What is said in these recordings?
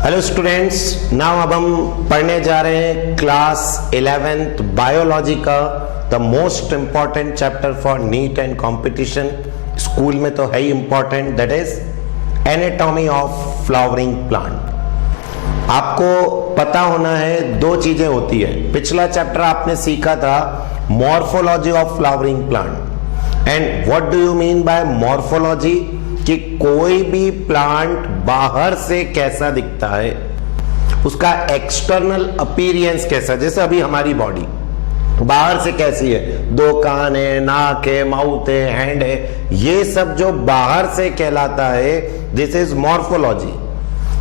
Hello students, now अब हम पढ़ने जा रहे हैं क्लास 11th बायोलॉजी का the most important chapter for NEET and competition. School में तो है ही important, that is anatomy of flowering plant. आपको पता होना है दो चीजें होती है। पिछला चैप्टर आपने सीखा था morphology of flowering plant. And what do you mean by morphology? कि कोई भी प्लांट बाहर से कैसा दिखता है, उसका एक्सटर्नल अपीयरेंस कैसा, जैसे अभी हमारी बॉडी बाहर से कैसी है, दो कान है, नाक है, माउथ है, हैंड है, ये सब जो बाहर से कहलाता है दिस इज मॉर्फोलॉजी।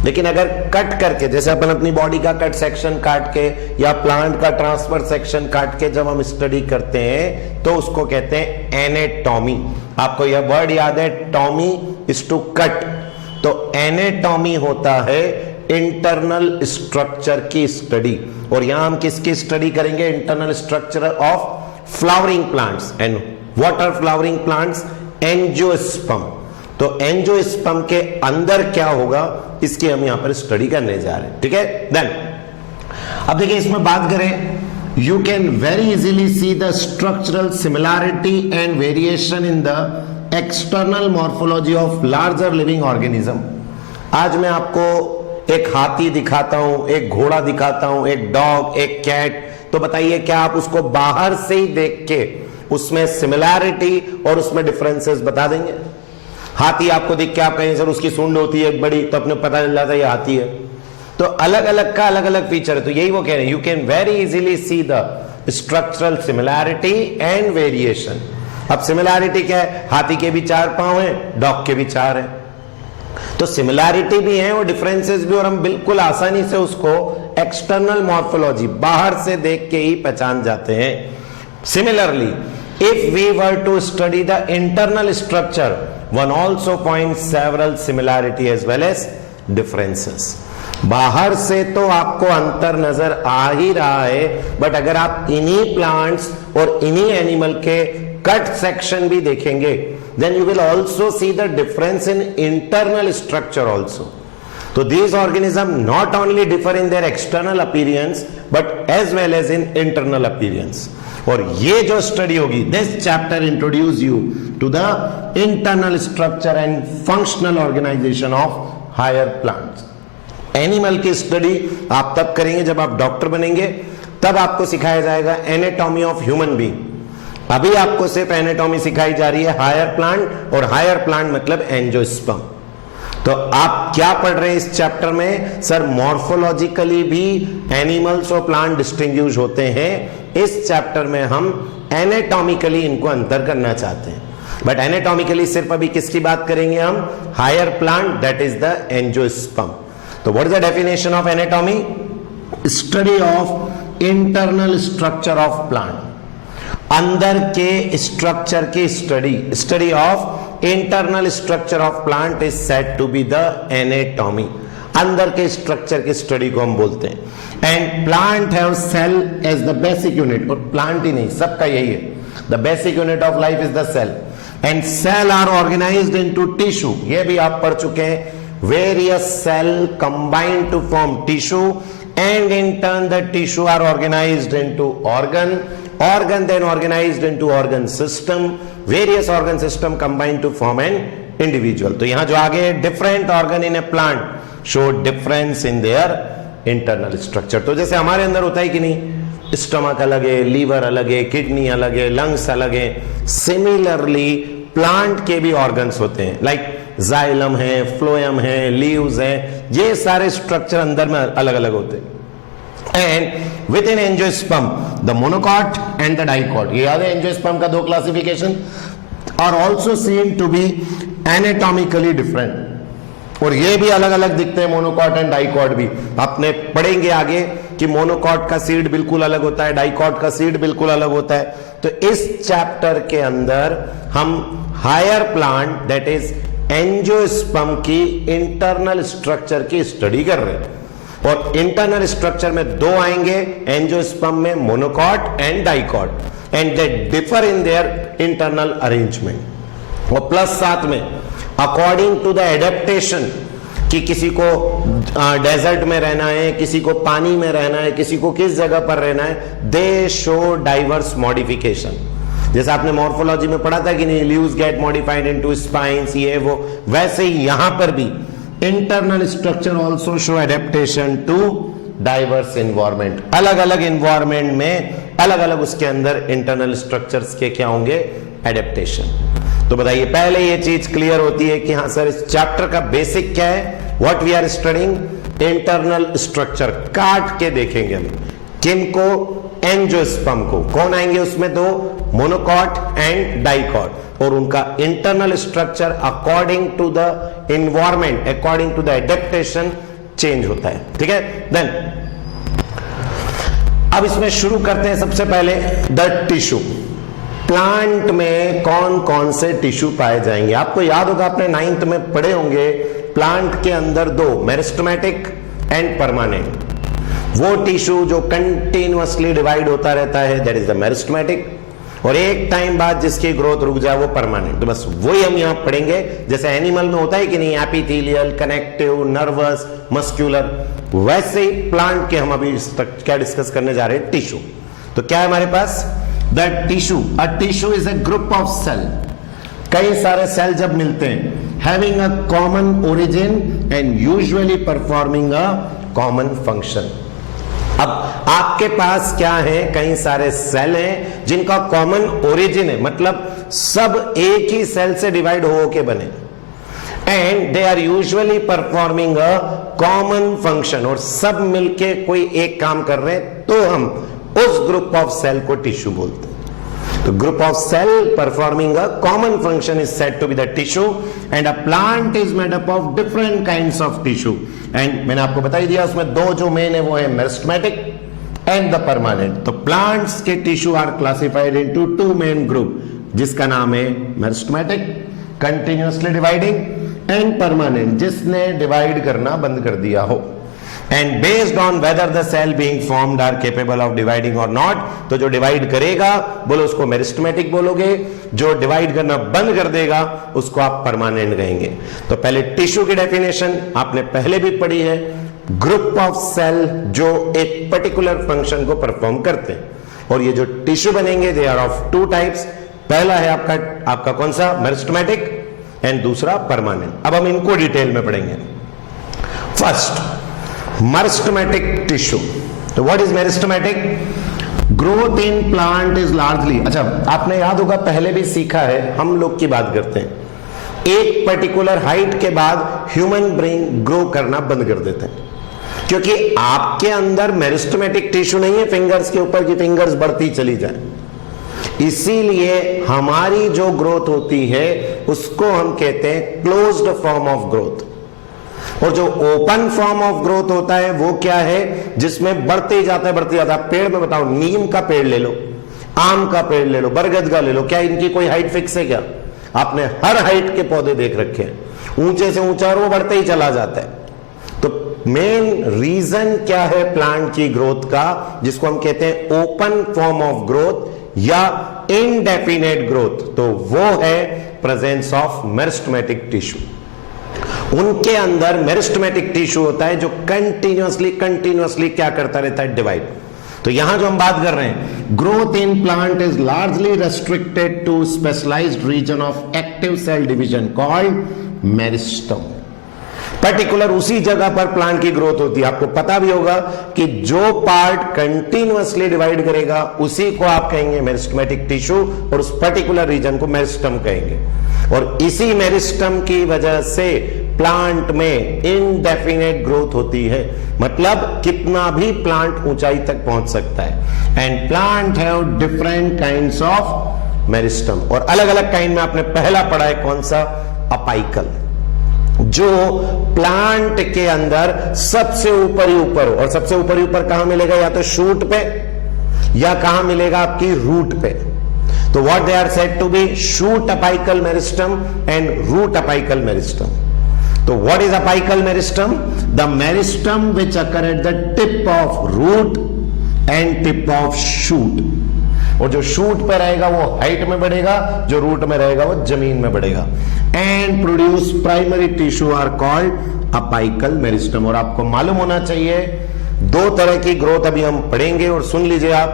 लेकिन अगर कट करके, जैसे अपन अपनी बॉडी का कट सेक्शन काट के या प्लांट का ट्रांसफर सेक्शन काट के जब हम स्टडी करते हैं तो उसको कहते हैं एनाटॉमी। आपको यह वर्ड याद है, टॉमी इज टू कट। तो एनाटॉमी होता है इंटरनल स्ट्रक्चर की स्टडी। और यहां हम किसकी स्टडी करेंगे? Internal structure of flowering plants. And what are flowering plants? Angiosperm. तो एंजियोस्पर्म के अंदर क्या होगा इसकी हम यहां पर स्टडी करने जा रहे हैं, ठीक है। देन अब देखिए, इसमें बात करें, you can very easily see the structural similarity and variation in the external morphology of larger living organism। आज मैं आपको एक हाथी दिखाता हूं, एक घोड़ा दिखाता हूं, एक डॉग, एक कैट, तो बताइए क्या आप उसको बाहर से ही देख के उसमें सिमिलैरिटी और उसमें डिफरेंसेस बता देंगे? हाथी आपको देख के आप कहें सर उसकी सूंड होती है बड़ी, तो अपने पता चल जाता है ये हाथी है। तो अलग अलग का अलग अलग फीचर है। तो यही वो कह रहे हैं, you can very easily see the structural similarity and variation. अब सिमिलैरिटी क्या है? हाथी के भी 4 पांव हैं, डॉग के भी 4 हैं। तो सिमिलैरिटी भी है और डिफरेंसेस भी, और हम बिल्कुल आसानी से उसको एक्सटर्नल मॉर्फोलॉजी बाहर से देख के ही पहचान जाते हैं। Similarly if we were to study the internal structure, one also point several similarity as well as differences. बाहर से तो आपको अंतर नजर आ ही रहा है, बट अगर आप इन्हीं प्लांट्स और इन्हीं एनिमल के कट सेक्शन भी देखेंगे, then you will also see the difference in internal structure also. तो these organisms not only differ in their external appearance but as well as in internal appearance। और ये जो study होगी, this chapter introduce you to the internal structure and functional organization of higher plants। Animal की study आप तब करेंगे जब आप डॉक्टर बनेंगे, तब आपको सिखाया जाएगा एनाटॉमी ऑफ ह्यूमन बीइंग। अभी आपको सिर्फ एनाटॉमी सिखाई जा रही है हायर प्लांट, और हायर प्लांट मतलब एंजियोस्पर्म। तो आप क्या पढ़ रहे हैं इस चैप्टर में? सर मॉर्फोलॉजिकली भी एनिमल्स और प्लांट डिस्टिंग्विश होते हैं। इस चैप्टर में हम एनाटॉमिकली इनको अंतर करना चाहते हैं। बट एनाटॉमिकली सिर्फ अभी किसकी बात करेंगे हम? Higher plant, that is the angiosperm. तो what is the definition of anatomy? Study of internal structure of plant. अंदर के स्ट्रक्चर की study of internal structure of plant is said to be the anatomy. अंदर के structure की study को हम बोलते हैं। And plant have cell as the basic unit. और प्लांट ही नहीं, सबका यही है, the basic unit of life is the cell. And cell are organised into tissue. ये भी आप पढ़ चुके हैं। Various cell combine to form tissue, and in turn the tissue are organized into organ then organized into organ system, various organ system combine to form an individual। तो यहां जो आगे different organ in a plant show difference in their internal structure। तो जैसे हमारे अंदर होता है कि नहीं, स्टमक अलग है, लीवर अलग है, किडनी अलग है, लंग्स अलग है, सिमिलरली प्लांट के भी ऑर्गन्स होते हैं, लाइक जाइलम है, फ्लोएम है, लीव्स है, ये सारे स्ट्रक्चर अंदर में अलग अलग होते हैं। And within angiosperm the monocot and the dicot. ये याद है, एंजियोस्पर्म का 2 classification are also seen to be anatomically different. और ये भी अलग अलग दिखते हैं, मोनोकॉट एंड डाइकॉट भी। आपने पढ़ेंगे आगे कि मोनोकॉट का सीड बिल्कुल अलग होता है, डाइकॉट का सीड बिल्कुल अलग होता है। तो इस चैप्टर के अंदर हम higher plant that is angiosperm की इंटरनल स्ट्रक्चर की स्टडी कर रहे हैं। और इंटरनल स्ट्रक्चर में 2 आएंगे एंजियोस्पर्म में, monocot and dicot, and they differ in their internal arrangement. और प्लस साथ में अकॉर्डिंग टू द एडेप्टेशन कि किसी को डेजर्ट में रहना है, किसी को पानी में रहना है, किसी को किस जगह पर रहना है, दे शो डाइवर्स मॉडिफिकेशन। जैसे आपने मॉर्फोलॉजी में पढ़ा था कि नहीं, leaves get modified into spines, ये वो, वैसे ही यहां पर भी internal structure also show adaptation to diverse environment. अलग अलग इन्वायरमेंट में अलग अलग उसके अंदर इंटरनल स्ट्रक्चर्स के क्या होंगे, एडेप्टेशन। तो बताइए, पहले ये चीज क्लियर होती है कि हाँ सर इस चैप्टर का बेसिक क्या है, what we are studying, internal structure. काट के देखेंगे हम किनको, एंजियोस्पर्म को। कौन आएंगे उसमें, दो, मोनोकॉट एंड डाइकॉट, और उनका internal structure according to the environment, according to the adaptation change होता है। ठीक है, देन अब इसमें शुरू करते हैं सबसे पहले द टिश्यू। प्लांट में कौन कौन से टिश्यू पाए जाएंगे। आपको याद होगा, आपने 9th में पढ़े होंगे, प्लांट के अंदर दो, मेरिस्टेमेटिक एंड परमानेंट। वो टिश्यू जो कंटिन्यूअसली डिवाइड होता रहता है, दैट इज द मेरिस्टेमेटिक, और एक टाइम बाद जिसकी ग्रोथ रुक जाए वो परमानेंट। तो बस वही हम यहां पढ़ेंगे, जैसे एनिमल में होता है कि नहीं, एपिथेलियल, कनेक्टिव, नर्वस, मस्क्यूलर, वैसे ही प्लांट के हम अभी क्या डिस्कस करने जा रहे हैं, टिश्यू। तो क्या है हमारे पास, the tissue. A tissue is a group of cell, कई सारे सेल जब मिलते हैं, having a common origin and usually performing a common function. अब आपके पास क्या है, कई सारे सेल हैं जिनका कॉमन ओरिजिन है, मतलब सब एक ही सेल से डिवाइड हो के बने, and they are usually performing a common function, और सब मिलके कोई एक काम कर रहे हैं, तो हम उस ग्रुप ऑफ सेल को टिश्यू बोलते हैं। तो group of cell performing a common function is said to be the tissue, and a plant is made up of different kinds of tissue. And मैंने आपको बता ही दिया, उसमें दो जो मेन है वो है मेरिस्टेमेटिक एंड द परमानेंट। तो प्लांट्स के tissue are classified into two main group, जिसका नाम है meristematic, continuously dividing, and permanent, जिसने डिवाइड करना बंद कर दिया हो। And based on whether the cell being formed are capable of dividing और नॉट, तो जो डिवाइड करेगा बोलो उसको मेरिस्टेमेटिक बोलोगे, जो डिवाइड करना बंद कर देगा उसको आप परमानेंट कहेंगे। तो पहले टिश्यू की डेफिनेशन आपने पहले भी पढ़ी है, ग्रुप ऑफ सेल जो एक पर्टिकुलर फंक्शन को परफॉर्म करते हैं, और ये जो टिश्यू बनेंगे they are of two types. पहला है आपका कौन सा, मेरिस्टेमेटिक, एंड दूसरा परमानेंट। अब हम इनको डिटेल में पढ़ेंगे। First, meristematic tissue. तो what is meristematic, growth in plant is largely, अच्छा आपने याद होगा पहले भी सीखा है, हम लोग की बात करते हैं, एक पर्टिकुलर हाइट के बाद ह्यूमन ब्रेन ग्रो करना बंद कर देते हैं, क्योंकि आपके अंदर मेरिस्टेमेटिक टिश्यू नहीं है फिंगर्स के ऊपर की फिंगर्स बढ़ती चली जाए, इसीलिए हमारी जो ग्रोथ होती है उसको हम कहते हैं क्लोज्ड फॉर्म ऑफ ग्रोथ। और जो ओपन फॉर्म ऑफ ग्रोथ होता है वो क्या है, जिसमें बढ़ते ही जाता है, बढ़ते जाता है। पेड़ में बताओ, नीम का पेड़ ले लो, आम का पेड़ ले लो, बरगद का ले लो, क्या इनकी कोई हाइट फिक्स है क्या? आपने हर हाइट के पौधे देख रखे हैं, ऊंचे से ऊंचा, और वो बढ़ते ही चला जाता है। तो मेन रीजन क्या है प्लांट की ग्रोथ का, जिसको हम कहते हैं ओपन फॉर्म ऑफ ग्रोथ या इनडेफिनेट ग्रोथ, तो वो है प्रेजेंस ऑफ मेरिस्टेमेटिक टिश्यू। उनके अंदर मेरिस्टेमेटिक टिश्यू होता है जो कंटिन्यूअसली क्या करता रहता है, डिवाइड। तो यहां जो हम बात कर रहे हैं, growth in plant is largely restricted to specialised region of active cell division called meristem. Particular उसी जगह पर प्लांट की ग्रोथ होती है। आपको पता भी होगा कि जो पार्ट कंटिन्यूअसली डिवाइड करेगा उसी को आप कहेंगे मेरिस्टेमेटिक टिश्यू, और उस पर्टिकुलर रीजन को मेरिस्टम कहेंगे। और इसी मेरिस्टम की वजह से प्लांट में इनडेफिनेट ग्रोथ होती है, मतलब कितना भी प्लांट ऊंचाई तक पहुंच सकता है। And plant have different kinds of meristem, और अलग अलग काइंड में आपने पहला पढ़ा है कौन सा, अपाइकल, जो प्लांट के अंदर सबसे ऊपर ही ऊपर हो। और सबसे ऊपर ही ऊपर कहां मिलेगा, या तो शूट पे या कहां मिलेगा, आपकी रूट पे। तो what they are said to be shoot apical meristem and root apical meristem. तो what is apical meristem, the meristem which occur at the tip of root and tip of shoot. और जो shoot पे रहेगा वो height में बढ़ेगा, जो root में रहेगा वो जमीन में बढ़ेगा। And produce primary tissue are called apical meristem. और आपको मालूम होना चाहिए दो तरह की ग्रोथ अभी हम पढ़ेंगे, और सुन लीजिए आप,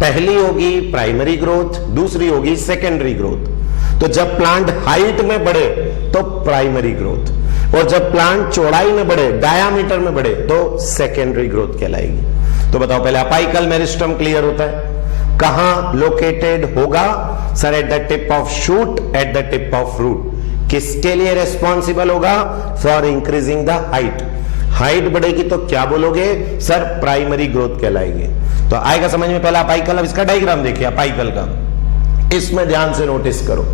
पहली होगी प्राइमरी ग्रोथ, दूसरी होगी सेकेंडरी ग्रोथ। तो जब प्लांट हाइट में बढ़े तो प्राइमरी ग्रोथ, और जब प्लांट चौड़ाई में बढ़े, डायामीटर में बढ़े, तो सेकेंडरी ग्रोथ कहलाएगी। तो बताओ पहले अपाइकल मेरिस्टम क्लियर होता है, कहां लोकेटेड होगा? Sir at the tip of shoot, at the tip of root. किसके लिए रेस्पॉन्सिबल होगा? For increasing the height. Height बढ़ेगी तो क्या बोलोगे? सर प्राइमरी ग्रोथ कहलाएगी। तो आएगा समझ में पहला अपाइकल। अब इसका डायग्राम देखिए अपाइकल का, इसमें ध्यान से नोटिस करो।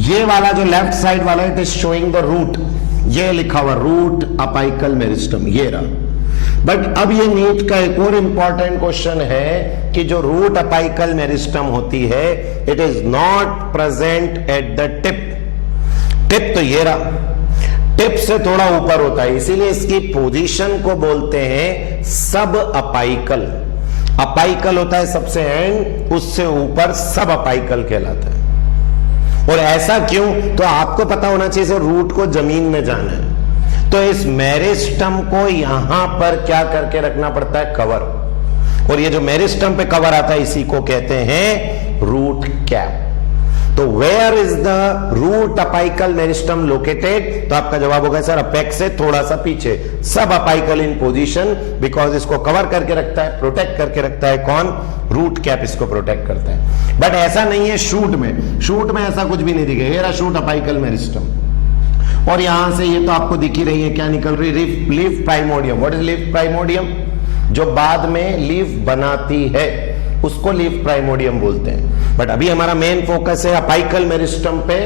ये वाला जो लेफ्ट साइड वाला, it is showing the root, ये लिखा हुआ रूट अपाइकल मेरिस्टम, ये रहा। बट अब ये नीट का एक और इंपॉर्टेंट क्वेश्चन है कि जो रूट अपाइकल मेरिस्टम होती है, it is not present at the tip. Tip तो ये रहा, टिप से थोड़ा ऊपर होता है, इसीलिए इसकी पोजीशन को बोलते हैं सब अपाइकल। अपाइकल होता है सबसे एंड, उससे ऊपर सब अपाइकल कहलाता है। और ऐसा क्यों? तो आपको पता होना चाहिए सर, रूट को जमीन में जाना है, तो इस मेरिस्टम को यहां पर क्या करके रखना पड़ता है? कवर। और ये जो मेरिस्टम पे कवर आता है, इसी को कहते हैं रूट कैप। तो where is the root apical meristem located? तो आपका जवाब होगा सर अपेक्स से थोड़ा सा पीछे, सब अपाइकल इन पोजीशन, बिकॉज इसको कवर करके रखता है, प्रोटेक्ट करके रखता है कौन? रूट कैप इसको प्रोटेक्ट करता है। बट ऐसा नहीं है शूट में, शूट में ऐसा कुछ भी नहीं दिखेगा। ये रहा शूट अपाइकल मेरिस्टम, और यहां से ये तो आपको दिख ही रही है क्या निकल रही? Leaf primordium. What is leaf primordium? जो बाद में लीफ बनाती है, उसको लीफ प्राइमोडियम बोलते हैं। बट अभी हमारा मेन फोकस है अपाइकल मेरिस्टम पे।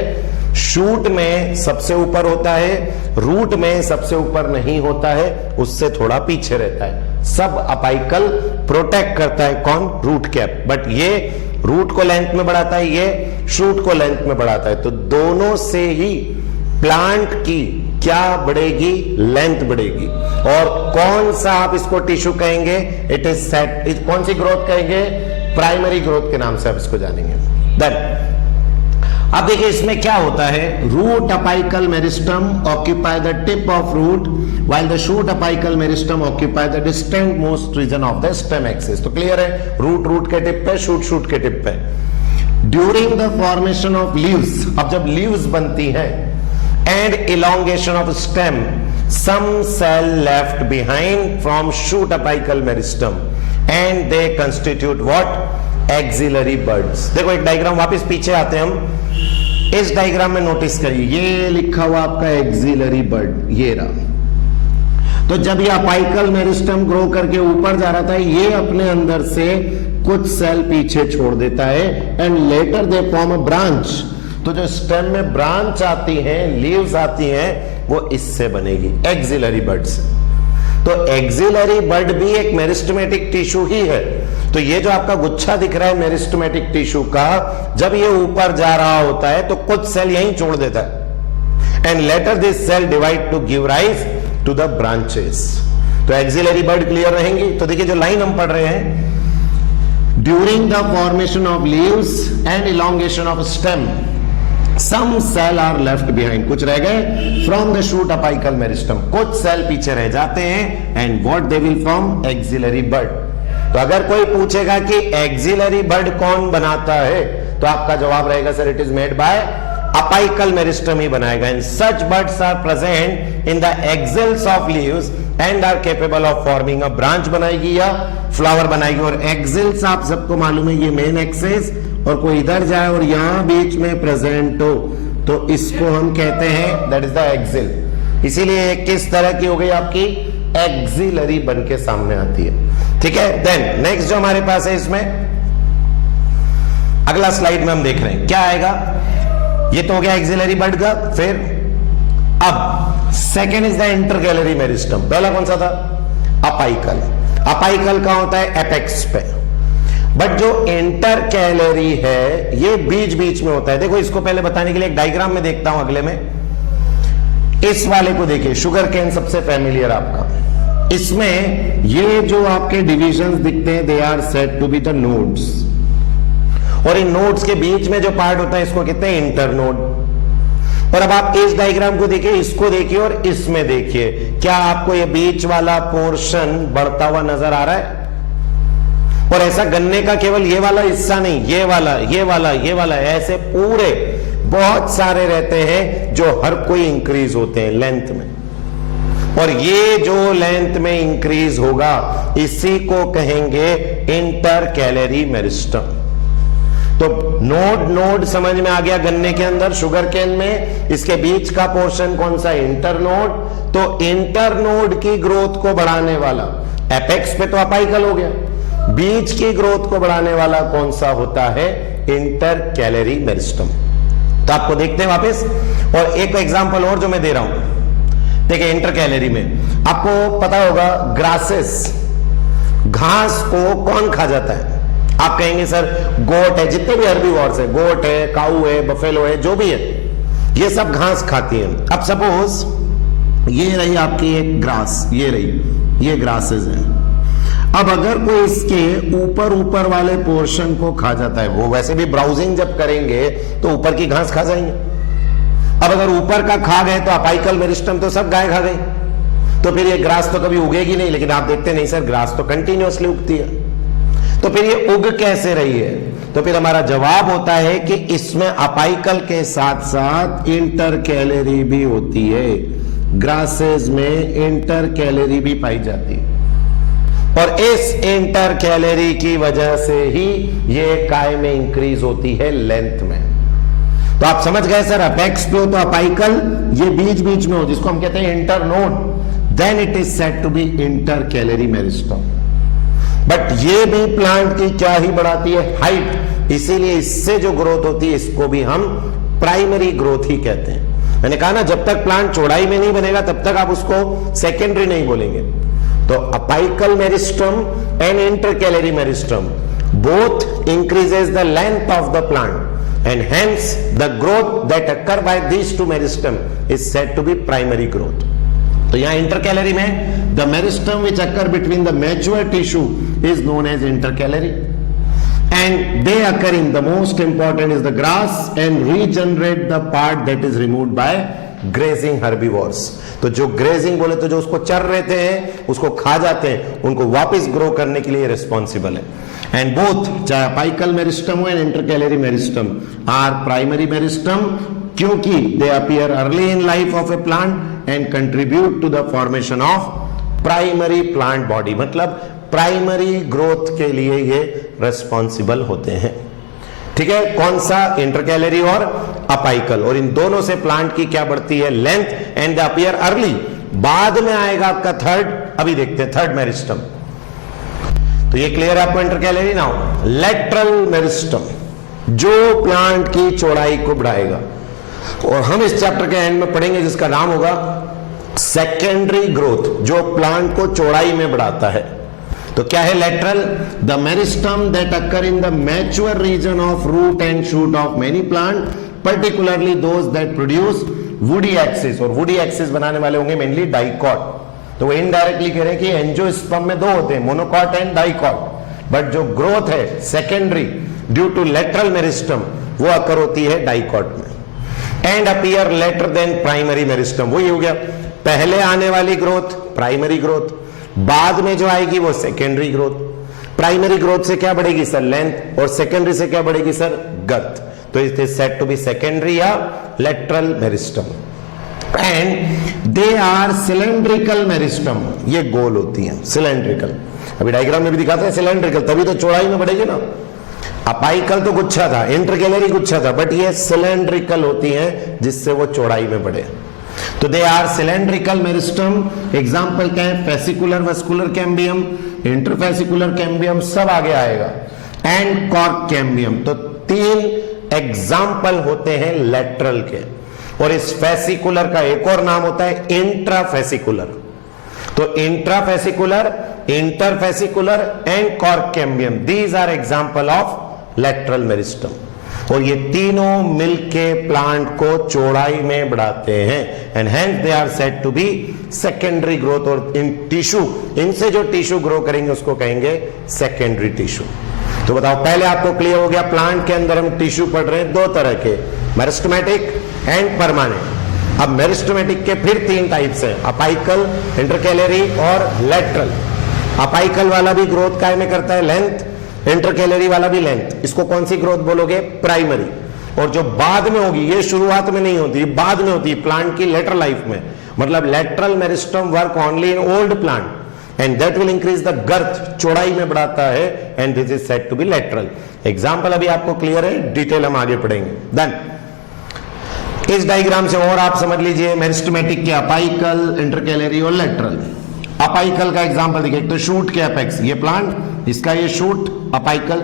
शूट में सबसे ऊपर होता है, रूट में सबसे ऊपर नहीं होता है, उससे थोड़ा पीछे रहता है। सब अपाइकल प्रोटेक्ट करता है कौन? Root cap. बट ये रूट को लेंथ में बढ़ाता है, ये शूट को लेंथ में बढ़ाता है। तो दोनों से ही प्लांट की क्या बढ़ेगी? लेंथ बढ़ेगी। और कौन सा आप इसको टिश्यू कहेंगे? It is set. कौन सी ग्रोथ कहेंगे? प्राइमरी ग्रोथ के नाम से आप इसको जानेंगे। देन अब देखिए इसमें क्या होता है, root apical meristem occupy the tip of root while the shoot apical meristem occupy the distant most region of the stem axis. तो क्लियर है, रूट रूट के टिप पे, शूट शूट के टिप पे। During the formation of leaves, अब जब leaves बनती है, and elongation of stem, some cell left behind from shoot apical meristem and they constitute what? Axillary buds। देखो एक डायग्राम, वापस पीछे आते हैं हम। इस डायग्राम में नोटिस करिए, ये लिखा हुआ आपका एक्सिलरी बड, ये रहा। तो जब ये अपाइकल मेरिस्टम ग्रो करके ऊपर जा रहा था, ये अपने अंदर से कुछ सेल पीछे छोड़ देता है, and letter they form a branch. तो जो स्टेम में ब्रांच आती हैं, लीव्स आती हैं, वो इससे बनेगी, एक्सिलरी बड से। तो एक्सिलरी बड भी एक मेरिस्टमेटिक टिश्यू ही है। तो ये जो आपका गुच्छा दिख रहा है मेरिस्टमेटिक टिश्यू का, जब ये ऊपर जा रहा होता है तो कुछ सेल यहीं छोड़ देता है, and later this cell divide to give rise to the branches. तो एक्सिलरी बड क्लियर रहेंगी। तो देखिए जो लाइन हम पढ़ रहे हैं, during the formation of leaves and elongation of stem, some cell are left behind, कुछ रह गए from the shoot apical meristem, कुछ सेल पीछे रह जाते हैं, and what they will form? Axillary bud। तो अगर कोई पूछेगा कि एक्सिलरी बड कौन बनाता है, तो आपका जवाब रहेगा sir it is made by apical meristem ही बनाएगा। And such buds are present in the axils of leaves and are capable of forming a branch बनाएगी या फ्लावर बनाएगी। और एक्सिल्स आप सबको मालूम है, ये मेन एक्सिस, और कोई इधर जाए और यहां बीच में प्रेजेंट हो तो इसको हम कहते हैं दैट इज द एक्सिल। इसीलिए किस तरह की हो गई आपकी? एक्सिलरी बन के सामने आती है। ठीक है, देन नेक्स्ट जो हमारे पास है, इसमें अगला स्लाइड में हम देख रहे हैं क्या आएगा। ये तो हो गया एक्सिलरी बड का। फिर अब सेकेंड इज द इंटरगैलरी मेरिस्टम। पहला कौन सा था? अपाइकल। अपाइकल का होता है एपेक्स पे, बट जो इंटर कैलरी है ये बीच बीच में होता है। देखो इसको पहले बताने के लिए एक डायग्राम में देखता हूं अगले में। इस वाले को देखिए, शुगर केन सबसे फैमिलियर आपका। इसमें ये जो आपके डिविजन्स दिखते हैं, they are said to be the nodes, और इन नोड्स के बीच में जो पार्ट होता है इसको कहते हैं इंटरनोड। और अब आप इस डायग्राम को देखिए, इसको देखिए और इसमें देखिए, क्या आपको ये बीच वाला पोर्शन बढ़ता हुआ नजर आ रहा है? और ऐसा गन्ने का केवल ये वाला हिस्सा नहीं, ये वाला, ये वाला, ये वाला, ऐसे पूरे बहुत सारे रहते हैं जो हर कोई इंक्रीज होते हैं लेंथ में। और ये जो लेंथ में इंक्रीज होगा इसी को कहेंगे इंटर कैलोरी मेरिस्टम। तो नोड समझ में आ गया, गन्ने के अंदर शुगर केन में इसके बीच का पोर्शन कौन सा? Inter node. तो इंटर नोड की ग्रोथ को बढ़ाने वाला, एपेक्स पे तो अपाइकल हो गया, बीच की ग्रोथ को बढ़ाने वाला कौन सा होता है? Inter calorie meristem. तो आपको देखते हैं वापस, और एक एग्जांपल और जो मैं दे रहा हूं, देखिए इंटर कैलोरी में आपको पता होगा ग्रासेस, घास को कौन खा जाता है? आप कहेंगे सर गोट है, जितने भी हर्बीवोर्स है, गोट है, काऊ है, बफेलो है, जो भी है, ये सब घास खाती है। अब सपोज ये रही आपकी एक ग्रास, ये रही, ये ग्रासेस है। अब अगर कोई इसके ऊपर वाले पोर्शन को खा जाता है, वो वैसे भी ब्राउजिंग जब करेंगे तो ऊपर की घास खा जाएंगे। अब अगर ऊपर का खा गए तो अपाइकल मेरिस्टम तो सब गाय खा गई, तो फिर ये ग्रास तो कभी उगेगी नहीं। लेकिन आप देखते नहीं सर, ग्रास तो कंटिन्यूअसली उगती है, तो फिर ये उग कैसे रही है? तो फिर हमारा जवाब होता है कि इसमें अपाइकल के साथ साथ इंटर कैलोरी भी होती है। ग्रासेस में इंटर कैलोरी भी पाई जाती है, और इस इंटर कैलोरी की वजह से ही ये काय में इंक्रीज होती है लेंथ में। तो आप समझ गए सर, अपेक्स पे हो तो अपाइकल, ये बीच बीच में हो जिसको हम कहते हैं internode, then it is said to be intercalary meristem. But ये भी प्लांट की क्या ही बढ़ाती है? हाइट। इसीलिए इससे जो ग्रोथ होती है इसको भी हम प्राइमरी ग्रोथ ही कहते हैं। मैंने कहा ना, जब तक प्लांट चौड़ाई में नहीं बनेगा तब तक आप उसको सेकेंडरी नहीं बोलेंगे। तो apical meristem and inter calorie meristem both increases the length of the plant and hence the growth that occur by these two meristem is said to be primary growth. तो यहाँ intercalary में the meristem which occur between the mature tissue is known as intercalary and they occurring, the most important is the grass and regenerate the part that is removed by grazing herbivores. तो जो grazing बोले तो जो उसको चर रहते हैं, उसको खा जाते हैं, उनको वापस ग्रो करने के लिए रिस्पॉन्सिबल है। एंड बोथ, चाहे अपाइकल मेरिस्टम हो and intercalary meristem, are primary meristem क्योंकि they appear early in life of a plant and contribute to the formation of primary plant body. मतलब प्राइमरी ग्रोथ के लिए ये रिस्पॉन्सिबल होते हैं। ठीक है, कौन सा? इंटरकैलोरी और अपाइकल। और इन दोनों से प्लांट की क्या बढ़ती है? Length and the appear early. बाद में आएगा आपका थर्ड, अभी देखते हैं थर्ड मेरिस्टम। तो ये क्लियर है आपको इंटरकैलोरी। नाउ लेटरल मेरिस्टम, जो प्लांट की चौड़ाई को बढ़ाएगा, और हम इस चैप्टर के एंड में पढ़ेंगे जिसका नाम होगा सेकेंडरी ग्रोथ, जो प्लांट को चौड़ाई में बढ़ाता है। तो क्या है lateral? The meristem that occur in the mature region of root and shoot of many plant, particularly those that produce woody axis. और वुडी एक्सिस बनाने वाले होंगे मेनली डाइकॉट। तो वो इनडायरेक्टली कह रहे हैं कि एंजियोस्पर्म में दो होते हैं, मोनोकॉट एंड डाइकॉट। बट जो ग्रोथ है secondary due to lateral meristem, वो अकर होती है डाइकॉट में। And appear later than primary meristem. वही हो गया, पहले आने वाली ग्रोथ प्राइमरी ग्रोथ, बाद में जो आएगी वो सेकेंडरी ग्रोथ। प्राइमरी ग्रोथ से क्या बढ़ेगी सर? लेंथ। और सेकेंडरी से क्या बढ़ेगी सर? गर्थ। तो it is said to be secondary या lateral meristem. And they are cylindrical meristem, ये गोल होती हैं, सिलेंड्रिकल। अभी डायग्राम में भी दिखाते हैं सिलेंड्रिकल, तभी तो चौड़ाई में बढ़ेगी ना। अपाइकल तो गुच्छा था, इंटरकैलोरी गुच्छा था, बट ये सिलेंड्रिकल होती हैं जिससे वो चौड़ाई में बढ़े। तो they are cylindrical meristem. Example क्या है? Fascicular vascular cambium, interfascicular cambium, सब आगे आएगा, एंड कॉर्क कैम्बियम। तो तीन एग्जाम्पल होते हैं लेटरल के। और इस फेसिकुलर का एक और नाम होता है इंट्राफेसिकुलर। तो intrafascicular, interfascicular and cork cambium, these are example of lateral meristem. और ये तीनों मिलके प्लांट को चौड़ाई में बढ़ाते हैं and hence they are said to be secondary growth. और इन टिश्यू, इनसे जो टिश्यू ग्रो करेंगे उसको कहेंगे सेकेंडरी टिश्यू। तो बताओ, पहले आपको क्लियर हो गया प्लांट के अंदर हम टिश्यू पढ़ रहे हैं दो तरह के, मेरिस्टेमेटिक एंड परमानेंट। अब मेरिस्टेमेटिक के फिर 3 टाइप्स हैं, अपाइकल, इंटरकैलरी और लेटरल। अपाइकल वाला भी ग्रोथ काय में करता है, लेंथ, इंटरकैलरी वाला भी लेंथ। इसको कौन सी ग्रोथ बोलोगे, प्राइमरी। और जो बाद में होगी, ये शुरुआत में नहीं होती, बाद में होती है प्लांट की लेटर लाइफ में। मतलब lateral meristem work only in old plant and that will increase the girth, चौड़ाई में बढ़ाता है, and this is said to be lateral. Example अभी आपको क्लियर है, डिटेल हम आगे पढ़ेंगे। देन इस डायग्राम से और आप समझ लीजिए मेरिस्टेमेटिक के अपाइकल, इंटरकैलरी और लेटरल। अपाइकल का एग्जांपल देखिए, तो शूट के अपेक्स, ये प्लांट, इसका ये शूट अपाइकल,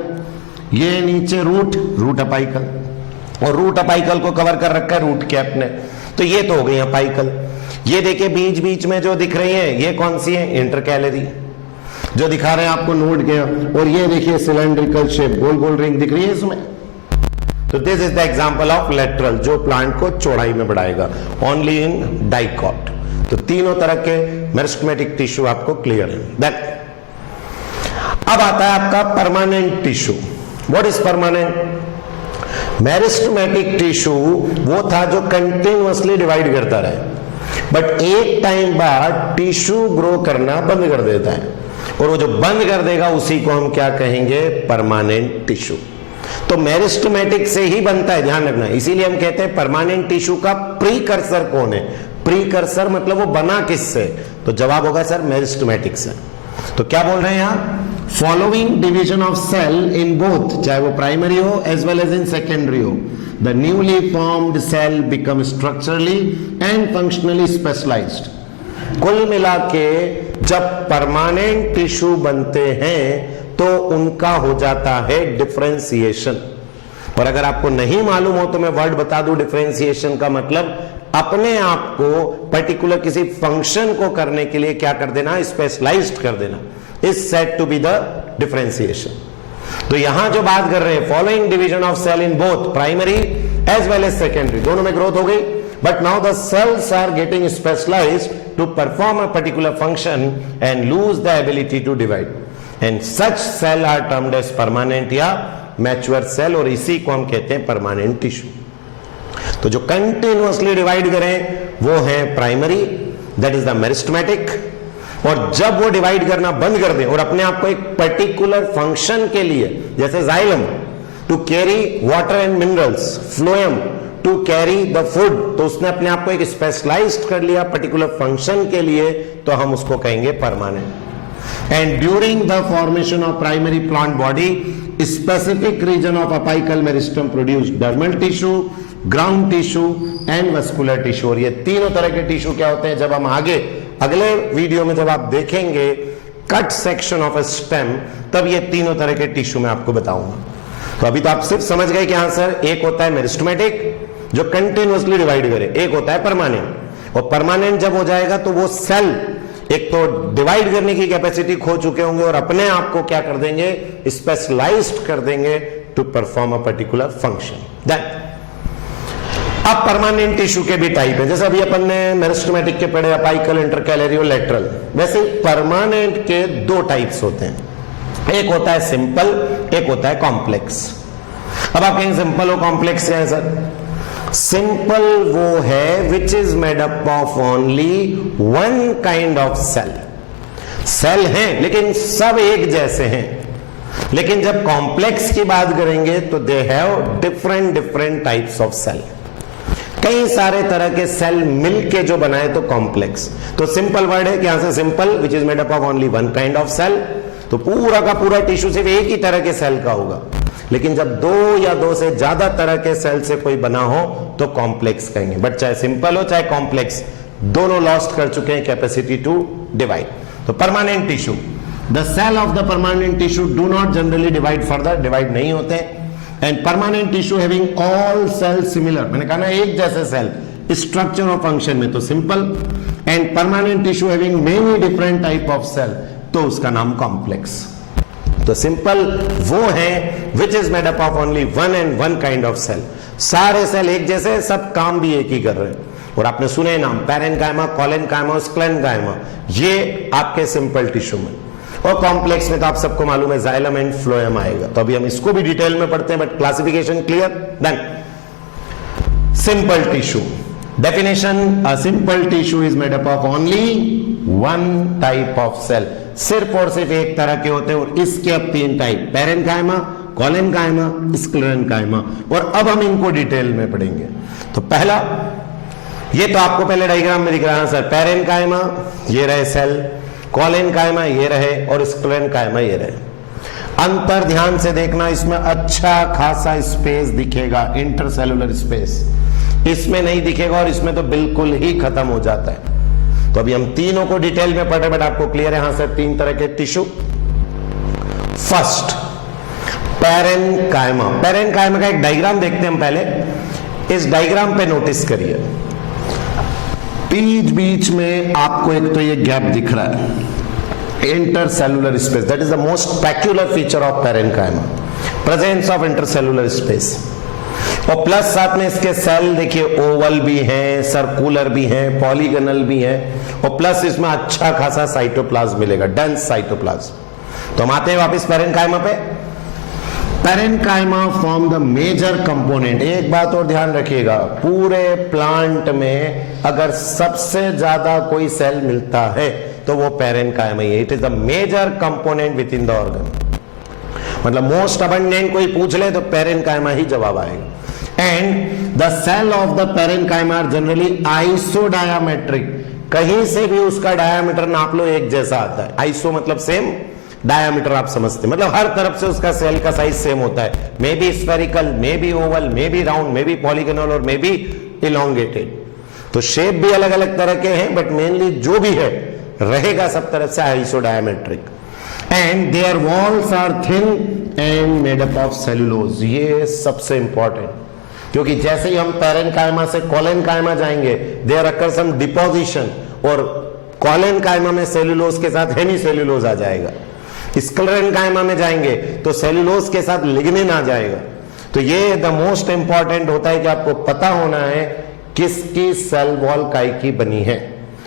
ये नीचे रूट, रूट अपाइकल, और रूट अपाइकल को कवर कर रखा है रूट कैप ने। तो ये तो हो गई अपाइकल। ये देखिए बीच बीच में जो दिख रही है, ये कौन सी है, इंटरकैलरी, जो दिखा रहे हैं आपको नोट किया। और ये देखिए सिलेंड्रिकल शेप, गोल गोल रिंग दिख रही है इसमें। तो this is the example of lateral, जो प्लांट को चौड़ाई में बढ़ाएगा, ओनली इन डाइकॉट। तो तीनों तरह के मेरिस्टेमेटिक टिश्यू आपको क्लियर है। देन अब आता है आपका permanent tissue. What is permanent? Meristematic tissue वो था जो कंटिन्यूअसली डिवाइड करता रहे, बट एक टाइम बाद टिश्यू ग्रो करना बंद कर देता है, और वो जो बंद कर देगा उसी को हम क्या कहेंगे, परमानेंट टिश्यू। तो मेरिस्टेमेटिक से ही बनता है, ध्यान रखना। इसीलिए हम कहते हैं परमानेंट टिश्यू का प्रीकर्सर कौन है। प्रीकर्सर मतलब वो बना किससे, तो जवाब होगा सर मेरिस्टेमेटिक से। तो क्या बोल रहे हैं यहां, following division of cell in both, चाहे वो प्राइमरी हो as well as in secondary हो, the newly formed cell become structurally and functionally specialised. कुल मिला के जब परमानेंट टिश्यू बनते हैं तो उनका हो जाता है डिफरेंशिएशन। और अगर आपको नहीं मालूम हो तो मैं वर्ड बता दूं, डिफरेंशिएशन का मतलब अपने आप को पर्टिकुलर किसी फंक्शन को करने के लिए क्या कर देना, स्पेशलाइज्ड कर देना, is said to be the differentiation. तो यहां जो बात कर रहे हैं, following division of cell in both primary as well as secondary, दोनों में ग्रोथ हो गई, but now the cells are getting specialised to perform a particular function and lose the ability to divide, and such cell are termed as permanent या mature cell, और इसी को हम कहते हैं परमानेंट टिश्यू। तो जो कंटिन्यूअसली डिवाइड करें वो है primary, that is the meristematic. और जब वो डिवाइड करना बंद कर दें और अपने आप को एक पर्टिकुलर फंक्शन के लिए, जैसे xylem to carry water and minerals, phloem to carry the food, तो उसने अपने आप को एक स्पेशलाइज्ड कर लिया पर्टिकुलर फंक्शन के लिए, तो हम उसको कहेंगे permanent. And during the formation of primary plant body, specific region of apical meristem produce dermal tissue, ground tissue and vascular tissue. और ये तीनों तरह के टिश्यू क्या होते हैं, जब हम आगे अगले वीडियो में जब आप देखेंगे cut section of a stem, तब ये तीनों तरह के टिश्यू मैं आपको बताऊंगा। तो अभी तो आप सिर्फ समझ गए कि हाँ सर, एक होता है मेरिस्टेमेटिक जो कंटिन्यूअसली डिवाइड करे, एक होता है परमानेंट। और परमानेंट जब हो जाएगा तो वो सेल एक तो डिवाइड करने की कैपेसिटी खो चुके होंगे और अपने आप को क्या कर देंगे, स्पेशलाइज्ड कर देंगे to perform a particular function. Then अब परमानेंट टिश्यू के भी टाइप है, जैसे अभी अपन ने मेरिस्टेमेटिक के पढ़े अपाइकल, इंटरकैलरी और लेटरल, वैसे परमानेंट के 2 टाइप्स होते हैं, एक होता है सिंपल, एक होता है कॉम्प्लेक्स। अब आप कहेंगे सिंपल और कॉम्प्लेक्स क्या है सर? सिंपल वो है which is made up of only one kind of cell. Cell हैं लेकिन सब एक जैसे हैं, लेकिन जब कॉम्प्लेक्स की बात करेंगे तो they have different types of cell. कई सारे तरह के सेल मिलके जो बनाए तो कॉम्प्लेक्स। तो सिंपल वर्ड है कि यहां से simple which is made up of only one kind of cell, तो पूरा का पूरा टिश्यू सिर्फ एक ही तरह के सेल का होगा। लेकिन जब 2 या 2 से ज्यादा तरह के सेल से कोई बना हो तो कॉम्प्लेक्स कहेंगे। बट चाहे सिंपल हो चाहे कॉम्प्लेक्स, दोनों लॉस्ट कर चुके हैं कैपेसिटी टू डिवाइड। तो permanent tissue, the cell of the permanent tissue do not generally divide further, divide नहीं होते। And permanent tissue having all cell similar, मैंने कहा ना एक जैसे सेल, स्ट्रक्चर और फंक्शन में तो simple. And permanent tissue having many different type of cell, तो उसका नाम कॉम्प्लेक्स। तो सिंपल वो है which is made up of only one and one kind of cell, सारे सेल एक जैसे, सब काम भी एक ही कर रहे हैं। और आपने सुने नाम पैरेन्काइमा, कोलेनकाइमा, स्क्लेरेन्काइमा, ये आपके सिंपल टिश्यू में। और कॉम्प्लेक्स में तो आप सबको मालूम है जाइलम एंड फ्लोएम आएगा, तो अभी हम इसको भी डिटेल में पढ़ते हैं, but classification clear. Then simple tissue definition, a simple tissue is made up of only one type of cell, सिर्फ और सिर्फ एक तरह के होते हैं और इसके अब तीन टाइप, पैरेनकाइमा, कोलेनकाइमा, स्क्लेरेनकाइमा। और अब हम इनको डिटेल में पढ़ेंगे। तो पहला, ये तो आपको पहले डायग्राम में दिख रहा है सर, पैरेनकाइमा ये रहे सेल, कोलेनकाइमा ये रहे और स्क्लेरेनकाइमा ये रहे। अंतर ध्यान से देखना, इसमें अच्छा खासा स्पेस दिखेगा, इंटरसेलुलर स्पेस, इसमें नहीं दिखेगा और इसमें तो बिल्कुल ही खत्म हो जाता है। तो अभी हम तीनों को डिटेल में पढ़े, बट आपको क्लियर है हाँ सर, तीन तरह के टिश्यू। फर्स्ट पैरेनकाइमा, पैरेनकाइमा का एक डायग्राम देखते हैं हम पहले। इस डायग्राम पे नोटिस करिए, बीच बीच में आपको एक तो ये गैप दिख रहा है, intercellular space, that is the most peculiar feature of parenchyma, presence of intercellular space. और प्लस साथ में इसके सेल देखिए ओवल भी हैं, सर्कुलर भी हैं, पॉलीगनल भी हैं, और प्लस इसमें अच्छा खासा साइटोप्लाज्म मिलेगा, डेंस साइटोप्लाज्म। तो हम आते हैं वापस पैरेनकाइमा पे। Parenchyma form the major component. एक बात और ध्यान रखिएगा, पूरे प्लांट में अगर सबसे ज्यादा कोई सेल मिलता है तो वो पैरेनकाइमा ही है। It is the major component within the organ, मतलब मोस्ट अबंडेंट कोई पूछ ले तो पैरेनकाइमा ही जवाब आएगा। And the cell of the parenchyma are generally isodiametric, कहीं से भी उसका डायामीटर नाप लो एक जैसा आता है। आइसो मतलब सेम, डायामीटर आप समझते, मतलब हर तरफ से उसका सेल का साइज सेम होता है, may be spherical, may be oval, may be round, may be polygonal और मे बी इलोंगेटेड। तो शेप भी अलग अलग तरह के हैं, बट मेनली जो भी है रहेगा सब तरफ से isodiametric. And their walls are thin and made up of cellulose. ये सबसे इंपॉर्टेंट, क्योंकि जैसे ही हम पैरेनकाइमा से कोलेनकाइमा जाएंगे, देयर अकर सम डिपोजिशन, और कोलेनकाइमा में सेलुलोज के साथ हेमीसेलुलोज आ जाएगा। स्क्लेरेनकाइमा में जाएंगे तो सेलुलोज के साथ लिग्निन आ जाएगा। तो ये द मोस्ट इंपॉर्टेंट होता है कि आपको पता होना है किसकी सेल वॉल काय की बनी है।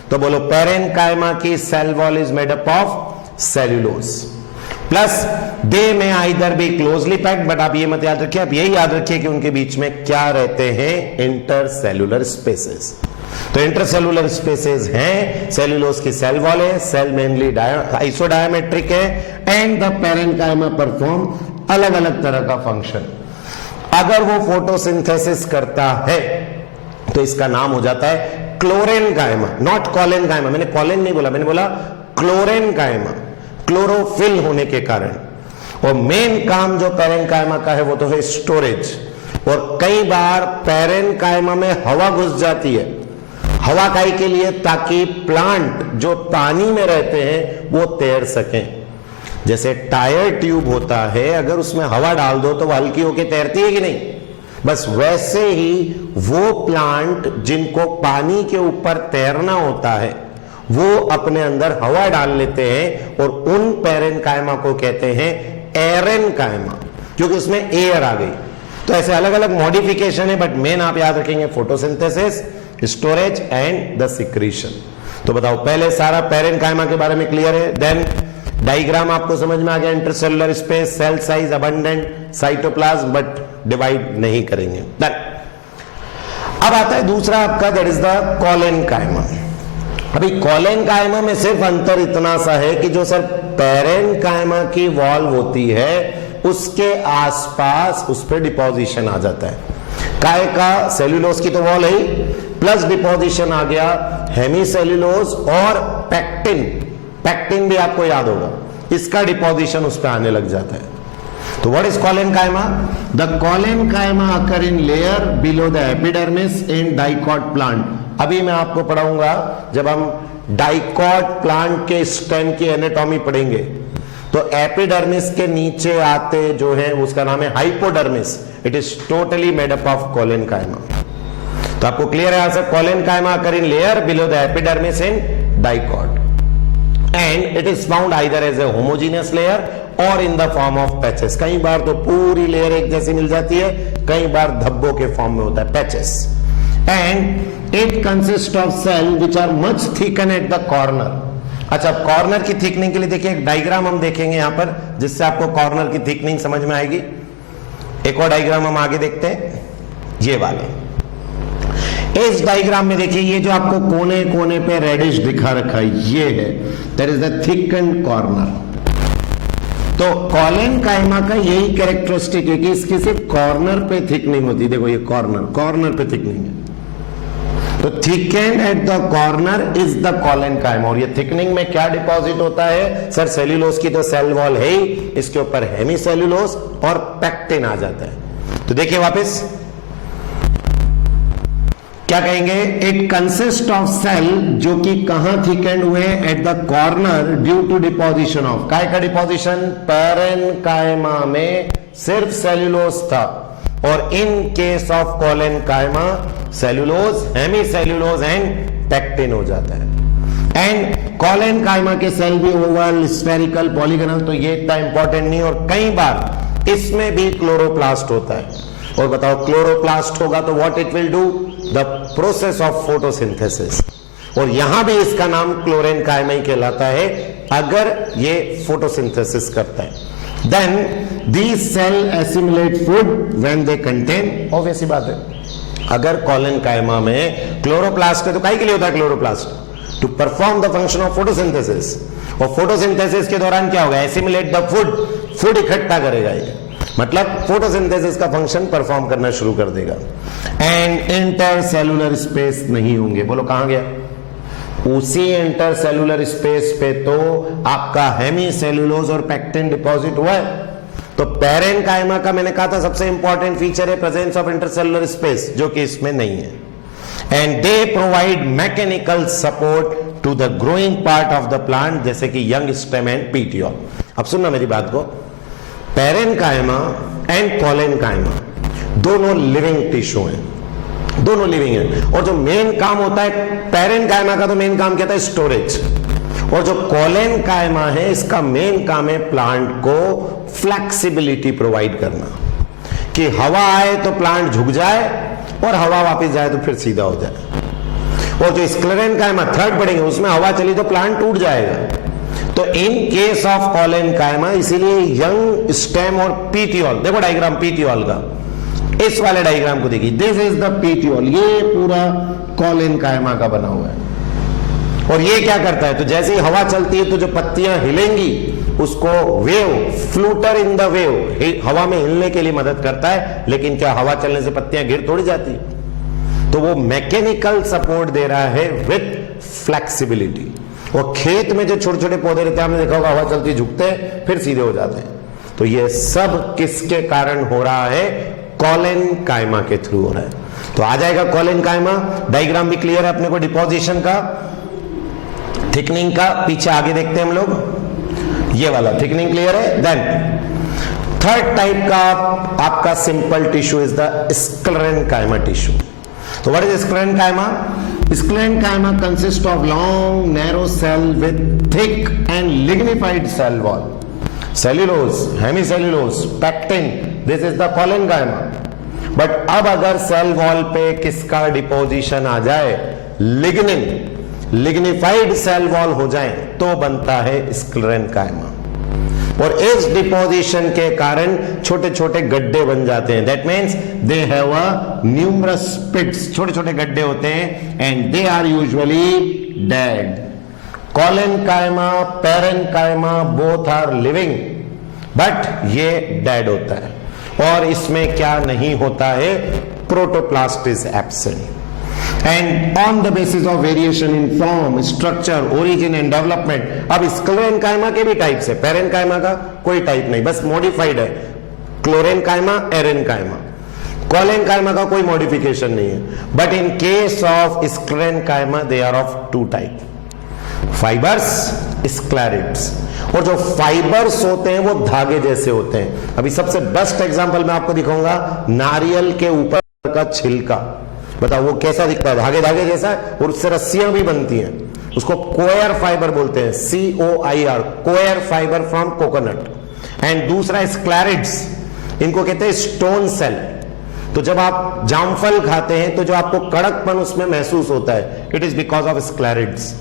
तो बोलो पैरेनकाइमा की cell wall is made up of cellulose, plus they may either be closely packed, but आप ये मत याद रखिए, आप यही याद रखिए कि उनके बीच में क्या रहते हैं, इंटरसेलुलर स्पेसेस। तो इंटरसेलुलर स्पेसेस हैं, सेलुलोज की सेल वॉल है, सेल मेनली आइसोडायामेट्रिक है, एंड द पैरेनकाइमा परफॉर्म अलग अलग तरह का फंक्शन। अगर वो फोटोसिंथेसिस करता है तो इसका नाम हो जाता है क्लोरेनकाइमा, नॉट कोलेनकाइमा। मैंने कोलेन नहीं बोला, मैंने बोला क्लोरेनकाइमा, क्लोरोफिल होने के कारण। और मेन काम जो पैरेनकाइमा का है वो तो है स्टोरेज। और कई बार पैरेनकाइमा में हवा घुस जाती है, हवा काई के लिए, ताकि प्लांट जो पानी में रहते हैं वो तैर सकें। जैसे टायर ट्यूब होता है, अगर उसमें हवा डाल दो तो वो हल्की होके तैरती है कि नहीं, बस वैसे ही वो प्लांट जिनको पानी के ऊपर तैरना होता है वो अपने अंदर हवा डाल लेते हैं, और उन पैरेनकाइमा को कहते हैं एरेनकाइमा, क्योंकि उसमें एयर आ गई। तो ऐसे अलग अलग मॉडिफिकेशन है, बट मेन आप याद रखेंगे photosynthesis, storage and the secretion. तो बताओ, पहले सारा पैरेनकाइमा के बारे में क्लियर है, देन डायग्राम आपको समझ में आ गया, intercellular space, cell size, abundant, cytoplasm, but divide नहीं करेंगे। डन। अब आता है दूसरा आपका, दैट इज द कोलेनकाइमा। अभी कोलेनकाइमा में सिर्फ अंतर इतना सा है कि जो सर पैरेनकाइमा की वॉल होती है उसके आसपास उस पर डिपोजिशन आ जाता है। काय का, सेल्यूलोज की तो वॉल है, प्लस डिपोजिशन आ गया हेमीसेल्यूलोज और पैक्टिन। पैक्टिन भी आपको याद होगा, इसका डिपोजिशन उस पर आने लग जाता है। तो what is collenchyma? The collenchyma occur in layer below the epidermis in dicot plant. अभी मैं आपको पढ़ाऊंगा, जब हम डाइकॉट प्लांट के स्टेम की एनाटॉमी पढ़ेंगे तो एपिडर्मिस के नीचे आते जो है उसका नाम है hypodermis. It is totally made up of collenchyma. तो आपको क्लियर है answer, collenchyma occur in layer below the epidermis in dicot and it is found either as a homogeneous layer or in the form of patches. कई बार तो पूरी layer एक जैसी मिल जाती है, कई बार धब्बों के फॉर्म में होता है, patches. And it consist of cell which are much thicken at the corner. अच्छा, कॉर्नर की थिकनिंग के लिए देखिए एक डायग्राम हम देखेंगे यहां पर, जिससे आपको कॉर्नर की थिकनिंग समझ में आएगी। एक और डायग्राम हम आगे देखते हैं, ये वाला। इस डायग्राम में देखिए, ये जो आपको कोने कोने पे रेडिश दिखा रखा है, ये है दैट इज द थिकन्ड कॉर्नर। तो कॉलेनकाइमा का यही कैरेक्टरिस्टिक है कि इसकी सिर्फ कॉर्नर पे थिकनिंग होती। देखो ये कॉर्नर पे थिकनिंग है, तो thickened eight the corner is the collenchyma. और ये थिकनिंग में क्या डिपॉजिट होता है? सर सेल्यूलोज की तो सेल वॉल है ही, इसके ऊपर हेमी सेल्यूलोज और पैक्टिन आ जाता है। तो देखिए वापस क्या कहेंगे, इट कंसिस्ट ऑफ सेल जो कि कहां थिकेंड हुए? At the corner due to deposition of, काय का डिपोजिशन? पैरेनकाइमा में सिर्फ सेल्यूलोज था, और in case of collenchyma cellulose, hemicellulose and pectin हो जाता है। एंड कॉलेनकाइमा के सेल भी ओवल, स्फेरिकल, पॉलीगोनल, तो ये इतना इंपॉर्टेंट नहीं। और कई बार इसमें भी क्लोरोप्लास्ट होता है। और बताओ क्लोरोप्लास्ट होगा तो what it will do? The process of photosynthesis. और यहां भी इसका नाम क्लोरेनकाइमा ही कहलाता है अगर ये फोटोसिंथेसिस करता है। Then these cell assimilate food when they contain, obvious बात है, अगर कॉलेनकाइमा में क्लोरोप्लास्ट है तो काहे के लिए होता है chloroplast? To perform the function of photosynthesis. और फोटोसिंथेसिस के दौरान क्या होगा? एसिमिलेट द फूड, फूड इकट्ठा करेगा ये, मतलब फोटोसिंथेसिस का फंक्शन परफॉर्म करना शुरू कर देगा। एंड इंटरसेलुलर स्पेस नहीं होंगे। बोलो कहां गया? उसी इंटरसेलुलर स्पेस पे तो आपका हेमी सेल्यूलोज और पैक्टिन डिपॉजिट हुआ है। तो पैरेनकाइमा का मैंने कहा था सबसे इंपॉर्टेंट फीचर है प्रेजेंस ऑफ इंटरसेलुलर स्पेस, जो कि इसमें नहीं है। And they provide mechanical support to the growing part of the plant, जैसे कि यंग स्टेम एंड पीटियोल। अब सुनना मेरी बात को, पैरेनकाइमा एंड कॉलेनकाइमा दोनों लिविंग टिश्यू हैं, दोनों लिविंग है। और जो मेन काम होता है पैरेनकाइमा का, तो मेन काम क्या था? स्टोरेज। और जो कॉलेनकाइमा है इसका मेन काम है प्लांट को फ्लेक्सिबिलिटी प्रोवाइड करना, कि हवा आए तो प्लांट झुक जाए और हवा वापस जाए तो फिर सीधा हो जाए। और जो स्क्लेरेनकाइमा थर्ड पढ़ेंगे उसमें हवा चली तो प्लांट टूट जाएगा। तो इन केस ऑफ कॉलेनकाइमा इसीलिए यंग स्टेम और पीटियोल, देखो डायग्राम पीटियोल का, इस वाले डायग्राम को देखिए, दिस इज द पीटियोल, ये पूरा कॉलेनकाइमा का बना हुआ है। और ये क्या करता है? तो जैसे ही हवा चलती है तो जो पत्तियां हिलेंगी उसको wave, flutter in the wave, हवा में हिलने के लिए मदद करता है। लेकिन क्या हवा चलने से पत्तियां गिर थोड़ी जाती है? तो वो मैकेनिकल सपोर्ट दे रहा है विथ फ्लेक्सिबिलिटी। और खेत में जो छोटे छोटे पौधे रहते हैं, आपने देखा होगा, हवा चलती झुकते हैं फिर सीधे हो जाते हैं। तो ये सब किसके कारण हो रहा है? कॉलेनकाइमा के थ्रू हो रहा है। तो आ जाएगा कॉलेनकाइमा, डायग्राम भी क्लियर है अपने को, डिपोजिशन का, थिकनिंग का। पीछे आगे देखते हैं हम लोग, ये वाला थिकनिंग क्लियर है। देन थर्ड टाइप का आपका simple tissue is the sclerenchyma tissue. तो what is sclerenchyma? Sclerenchyma consist of long narrow cell with thick and lignified cell wall, cellulose, hemicellulose, pectin, this is the collenchyma. But अब अगर cell wall पे किसका deposition आ जाए? Lignin, lignified cell wall हो जाए तो बनता है स्क्लेरेनकाइमा। और इस डिपोजिशन के कारण छोटे छोटे गड्ढे बन जाते हैं। That means they have a numerous pits, छोटे छोटे गड्ढे होते हैं, and they are usually dead. Collenchyma, parenchyma both are living, but ये डेड होता है। और इसमें क्या नहीं होता है? Protoplast is absent. And on the basis of variation in form, structure, origin and development, अब स्क्लेरेनकाइमा के भी टाइप्स है, पैरेनकाइमा का कोई टाइप नहीं, बस मॉडिफाइड है, क्लोरेनकाइमा, एरेनकाइमा। कॉलेनकाइमा का कोई मॉडिफिकेशन नहीं है। But in case of sclerenchyma they are of two type, fibres, sclereids. और जो फाइबर्स होते हैं वो धागे जैसे होते हैं। अभी सबसे बेस्ट एग्जांपल मैं आपको दिखाऊंगा, नारियल के ऊपर का छिलका, बताओ वो कैसा दिखता है? धागे धागे जैसा है, और उससे रस्सियां भी बनती हैं, उसको कोयर फाइबर बोलते हैं, COIR, coir fibre from coconut. And दूसरा स्क्लेरिड्स, इनको कहते हैं स्टोन सेल। तो जब आप जामफल खाते हैं तो जो आपको कड़कपन उसमें महसूस होता है, इट इज बिकॉज ऑफ स्क्लेरिड्स।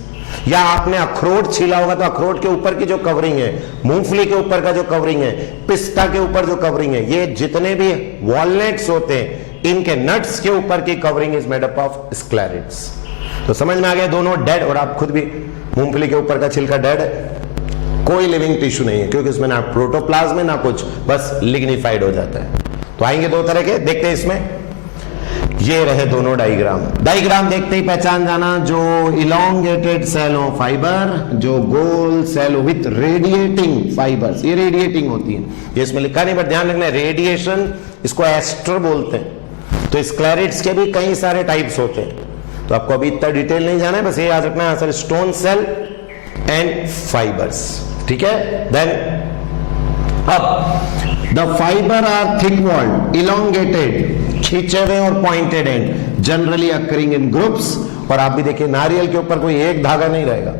या आपने अखरोट छीला होगा तो अखरोट के ऊपर की जो कवरिंग है, मूंगफली के ऊपर का जो कवरिंग है, पिस्ता के ऊपर जो कवरिंग है, ये जितने भी वॉलनट्स होते हैं इनके नट्स के ऊपर की covering is made up of sclereids. तो समझ में आ गया दोनों डेड, और आप खुद भी मूंगफली के ऊपर का छिलका डेड है, कोई लिविंग टिश्यू नहीं है क्योंकि उसमें ना प्रोटोप्लाज्म है ना कुछ, बस लिग्निफाइड हो जाता है। तो आएंगे दो तरह के, देखते हैं इसमें। ये रहे दोनों डायग्राम। डायग्राम देखते ही पहचान जाना, जो इलोंगेटेड सेलो फाइबर, जो गोल सेलो विथ रेडिएटिंग फाइबर्स, ये रेडिएटिंग होती है, ये इसमें लिखा नहीं बट ध्यान रखना, रेडिएशन इसको एस्टर बोलते हैं। तो स्क्लेरिड्स के भी कई सारे टाइप्स होते हैं, तो आपको अभी इतना डिटेल नहीं जाना है, बस ये याद रखना है sir, stone cell and fibres, ठीक है। देन अब the fibre are thick walled, elongated, खींचे हुए और pointed end, generally occurring in groups. और आप भी देखिए नारियल के ऊपर कोई एक धागा नहीं रहेगा,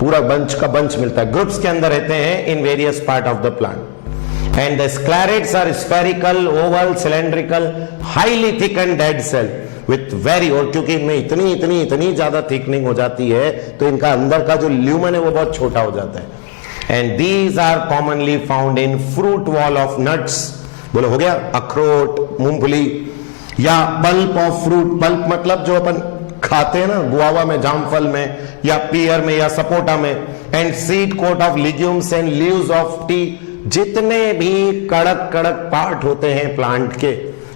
पूरा बंच का बंच मिलता है, ग्रुप्स के अंदर रहते हैं in various part of the plant. And the sclereids are spherical, oval, cylindrical, highly thick and dead cell with very, और क्योंकि इनमें इतनी इतनी इतनी ज्यादा थिकनिंग हो जाती है तो इनका अंदर का जो ल्यूमन है वो बहुत छोटा हो जाता है। And these are commonly found in fruit wall of nuts, बोलो हो गया, अखरोट, मूंगफली, या पल्प ऑफ फ्रूट, पल्प मतलब जो अपन खाते हैं ना, गुआवा में, जामफल में, या पियर में, या सपोटा में। And seed coat of legumes and leaves of tea, जितने भी कड़क कड़क पार्ट होते हैं प्लांट के,